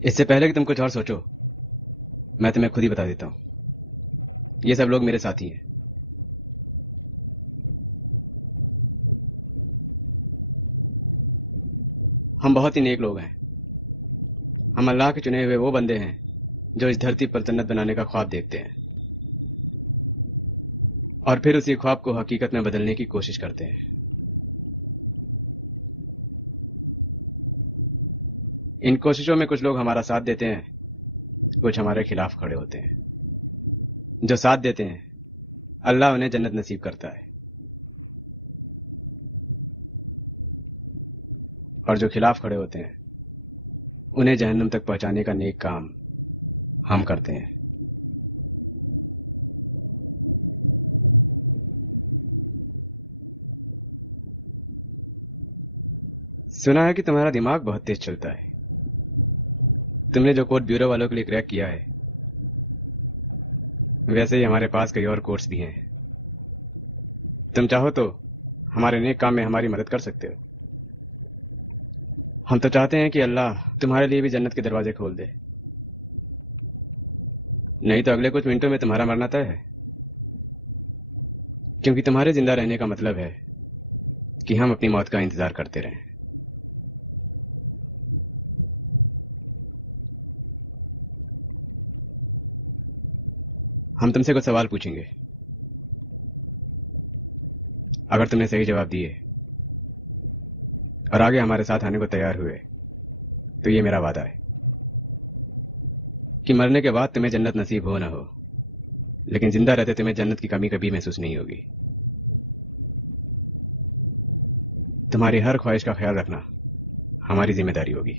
इससे पहले कि तुम कुछ और सोचो, मैं तुम्हें खुद ही बता देता हूं। ये सब लोग मेरे साथी हैं। हम बहुत ही नेक लोग हैं। हम अल्लाह के चुने हुए वो बंदे हैं जो इस धरती पर जन्नत बनाने का ख्वाब देखते हैं और फिर उसी ख्वाब को हकीकत में बदलने की कोशिश करते हैं। इन कोशिशों में कुछ लोग हमारा साथ देते हैं, कुछ हमारे खिलाफ खड़े होते हैं। जो साथ देते हैं अल्लाह उन्हें जन्नत नसीब करता है, और जो खिलाफ खड़े होते हैं उन्हें जहन्नम तक पहुंचाने का नेक काम हम करते हैं। सुना है कि तुम्हारा दिमाग बहुत तेज चलता है। तुमने जो कोड ब्यूरो वालों के लिए क्रैक किया है, वैसे ही हमारे पास कई और कोड्स भी हैं। तुम चाहो तो हमारे नेक काम में हमारी मदद कर सकते हो। हम तो चाहते हैं कि अल्लाह तुम्हारे लिए भी जन्नत के दरवाजे खोल दे, नहीं तो अगले कुछ मिनटों में तुम्हारा मरना तय है, क्योंकि तुम्हारे जिंदा रहने का मतलब है कि हम अपनी मौत का इंतजार करते रहें। हम तुमसे कुछ सवाल पूछेंगे। अगर तुमने सही जवाब दिए, और आगे हमारे साथ आने को तैयार हुए तो ये मेरा वादा है कि मरने के बाद तुम्हें जन्नत नसीब हो ना हो, लेकिन जिंदा रहते तुम्हें जन्नत की कमी कभी महसूस नहीं होगी। तुम्हारी हर ख्वाहिश का ख्याल रखना हमारी जिम्मेदारी होगी।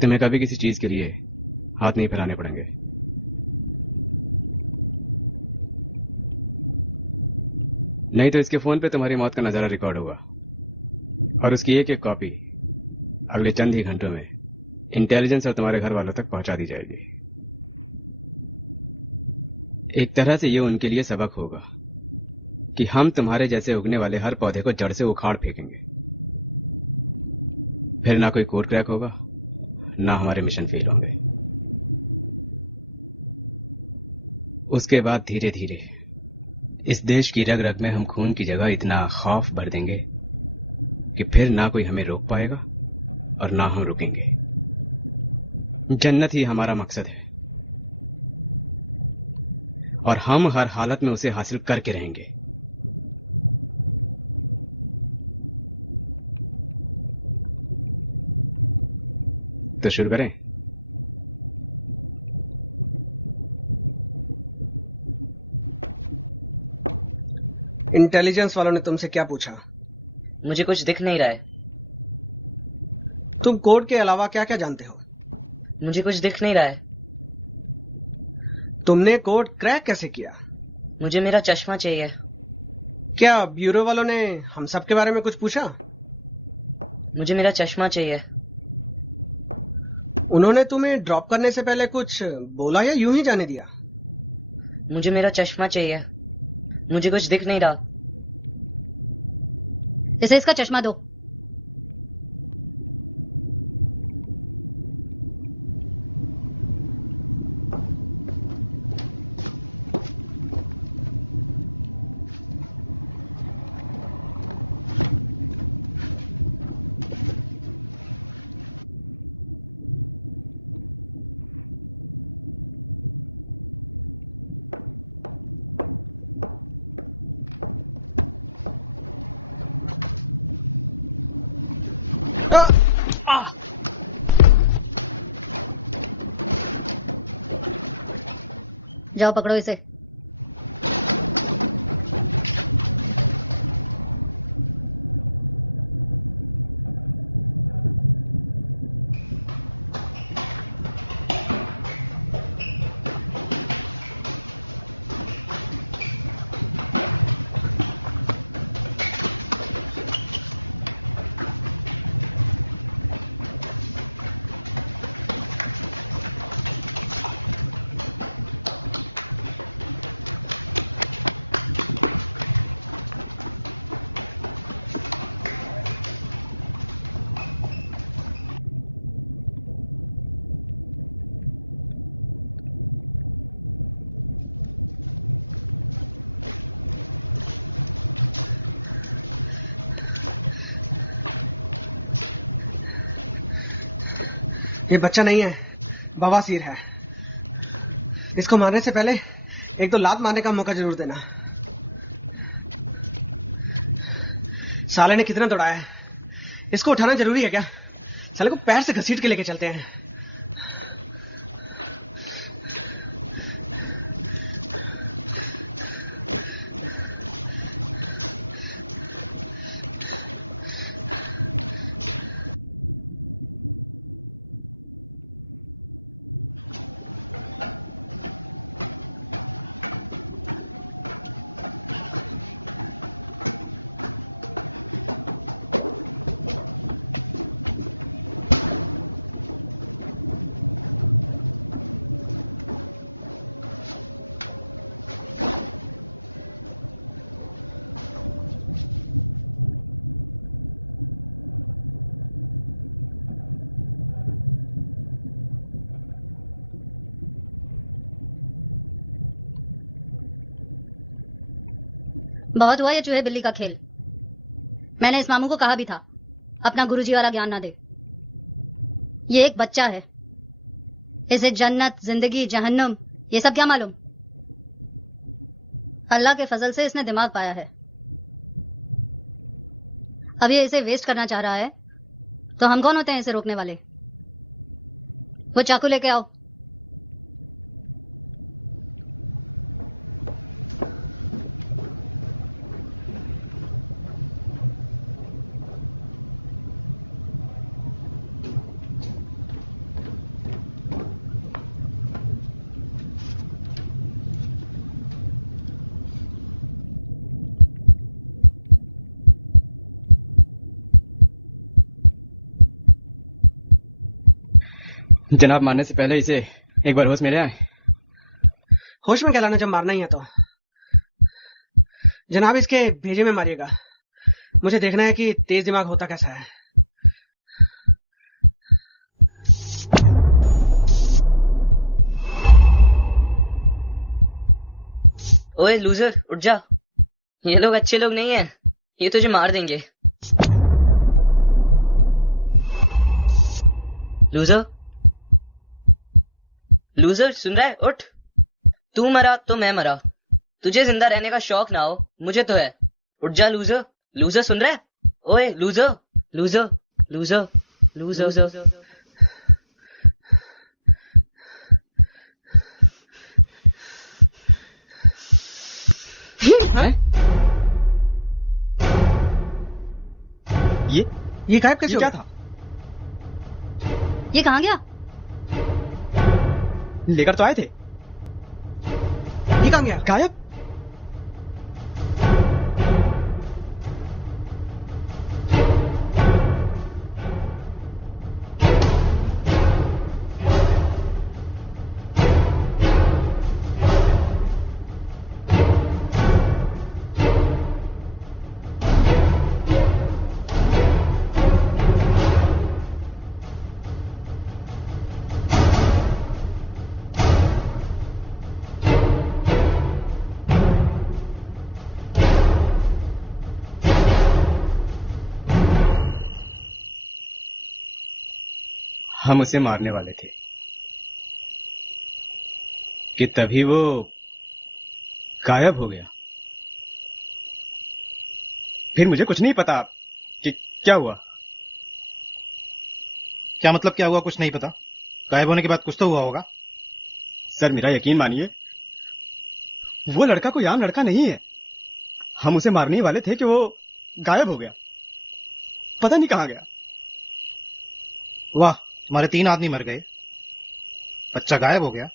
तुम्हें कभी किसी चीज के लिए हाथ नहीं फैलाने पड़ेंगे। नहीं तो इसके फोन पे तुम्हारी मौत का नजारा रिकॉर्ड होगा और उसकी एक एक कॉपी अगले चंद ही घंटों में इंटेलिजेंस और तुम्हारे घर वालों तक पहुंचा दी जाएगी। एक तरह से ये उनके लिए सबक होगा कि हम तुम्हारे जैसे उगने वाले हर पौधे को जड़ से उखाड़ फेंकेंगे। फिर ना कोई कोड क्रैक होगा, ना हमारे मिशन फेल होंगे। उसके बाद धीरे धीरे इस देश की रग रग में हम खून की जगह इतना खौफ भर देंगे कि फिर ना कोई हमें रोक पाएगा और ना हम रुकेंगे। जन्नत ही हमारा मकसद है और हम हर हालत में उसे हासिल करके रहेंगे। तो शुरू करें। इंटेलिजेंस वालों ने तुमसे क्या पूछा? मुझे कुछ दिख नहीं रहा है। तुम कोड के अलावा क्या क्या जानते हो? मुझे कुछ दिख नहीं रहा है। तुमने कोड क्रैक कैसे किया? मुझे मेरा चश्मा चाहिए। क्या ब्यूरो वालों ने हम सब के बारे में कुछ पूछा? मुझे मेरा चश्मा चाहिए। उन्होंने तुम्हें ड्रॉप करने से पहले कुछ बोला या यूं ही जाने दिया? मुझे मेरा चश्मा चाहिए। मुझे कुछ दिख नहीं रहा। इसे इसका चश्मा दो। जाओ पकड़ो इसे। ये बच्चा नहीं है, बवासीर है। इसको मारने से पहले एक दो लात मारने का मौका जरूर देना। साले ने कितना दौड़ाया है, इसको उठाना जरूरी है क्या? साले को पैर से घसीट के लेके चलते हैं। बहुत हुआ ये चूहे बिल्ली का खेल। मैंने इस मामू को कहा भी था अपना गुरुजी वाला ज्ञान ना दे। ये एक बच्चा है, इसे जन्नत, जिंदगी, जहन्नुम ये सब क्या मालूम। अल्लाह के फजल से इसने दिमाग पाया है। अब ये इसे वेस्ट करना चाह रहा है, तो हम कौन होते हैं इसे रोकने वाले? वो चाकू लेके आओ। जनाब, मारने से पहले इसे एक बार होश में ले आए। होश में क्या लाना, जब मारना ही है तो। जनाब, इसके भेजे में मारिएगा। मुझे देखना है कि तेज दिमाग होता कैसा है। ओए लूजर, उठ जा। ये लोग अच्छे लोग नहीं हैं, ये तुझे मार देंगे। लूजर, लूजर सुन रहा है? उठ। तू मरा तो मैं मरा, तुझे जिंदा रहने का शौक ना हो, मुझे तो है। उठ जा लूजर। लूजर सुन रहा है? ओए लूजर, लूजर, लूजर, लूजर। ये गायब कैसे क्या था? ये कहाँ गया? लेकर तो आए थे। ये कहाँ गया? गायब। हम उसे मारने वाले थे कि तभी वो गायब हो गया। फिर मुझे कुछ नहीं पता कि क्या हुआ। क्या मतलब क्या हुआ? कुछ नहीं पता? गायब होने के बाद कुछ तो हुआ होगा। सर, मेरा यकीन मानिए, वो लड़का कोई आम लड़का नहीं है। हम उसे मारने ही वाले थे कि वो गायब हो गया, पता नहीं कहां गया। वाह, तुम्हारे 3 आदमी मर गए, बच्चा गायब हो गया,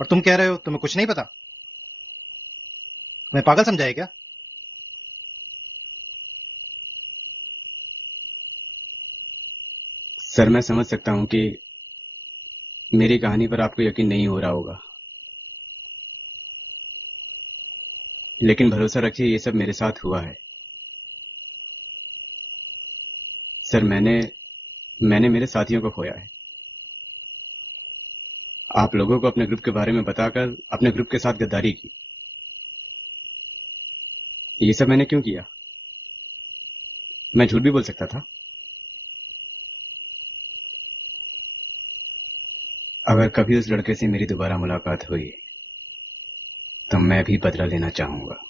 और तुम कह रहे हो तुम्हें कुछ नहीं पता। मैं पागल समझाए क्या? सर, मैं समझ सकता हूं कि मेरी कहानी पर आपको यकीन नहीं हो रहा होगा, लेकिन भरोसा रखिए, ये सब मेरे साथ हुआ है। सर, मैंने मेरे साथियों को खोया है। आप लोगों को अपने ग्रुप के बारे में बताकर अपने ग्रुप के साथ गद्दारी की। ये सब मैंने क्यों किया? मैं झूठ भी बोल सकता था। अगर कभी उस लड़के से मेरी दोबारा मुलाकात हुई तो मैं भी बदला लेना चाहूंगा।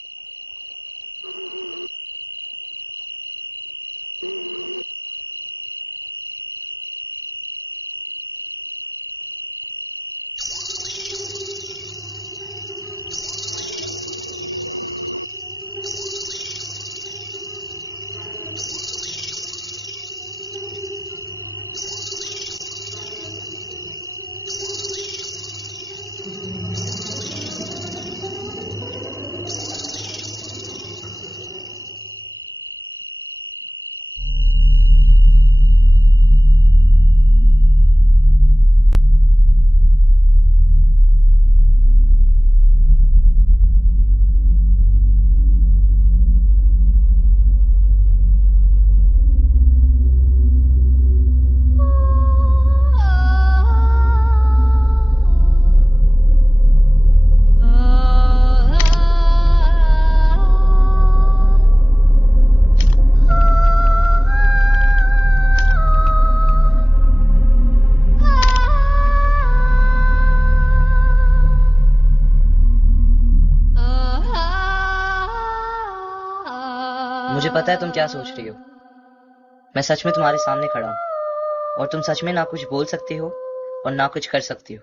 मुझे पता है तुम क्या सोच रही हो। मैं सच में तुम्हारे सामने खड़ा हूं और तुम सच में ना कुछ बोल सकती हो और ना कुछ कर सकती हो।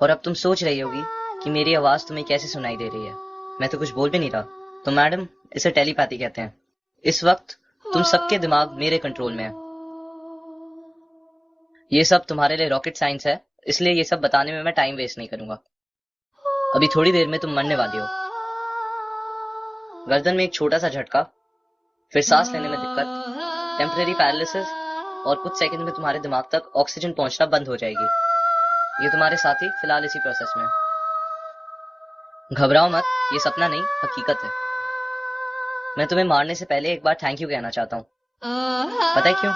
और अब तुम सोच रही होगी कि मेरी आवाज तुम्हें कैसे सुनाई दे रही है। मैं तो कुछ बोल भी नहीं रहा। तो मैडम, इसे टेलीपैथी कहते हैं। इस वक्त तुम सबके दिमाग मेरे कंट्रोल में है। ये सब तुम्हारे लिए रॉकेट साइंस है, इसलिए ये सब बताने में मैं टाइम वेस्ट नहीं करूंगा। अभी थोड़ी देर में तुम मरने वाली हो। गर्दन में एक छोटा सा झटका, फिर सांस लेने में दिक्कत, टेम्परेरी पैरालिसिस और कुछ सेकंड में तुम्हारे दिमाग तक ऑक्सीजन पहुंचना बंद हो जाएगी। ये तुम्हारे साथी फिलहाल इसी प्रोसेस में है। घबराओ मत, ये सपना नहीं हकीकत है। मैं तुम्हें मारने से पहले एक बार थैंक यू कहना चाहता हूँ। पता है क्यों?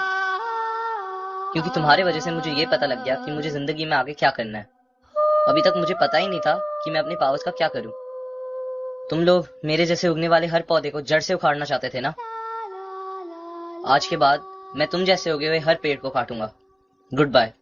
क्योंकि तुम्हारे वजह से मुझे ये पता लग गया कि मुझे जिंदगी में आगे क्या करना है। अभी तक मुझे पता ही नहीं था कि मैं अपने पावर्स का क्या करूं। तुम लोग मेरे जैसे उगने वाले हर पौधे को जड़ से उखाड़ना चाहते थे ना। आज के बाद मैं तुम जैसे उगे हुए हर पेड़ को काटूंगा। Good bye.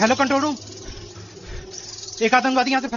Hello control room, एक आतंकवादी यहाँ से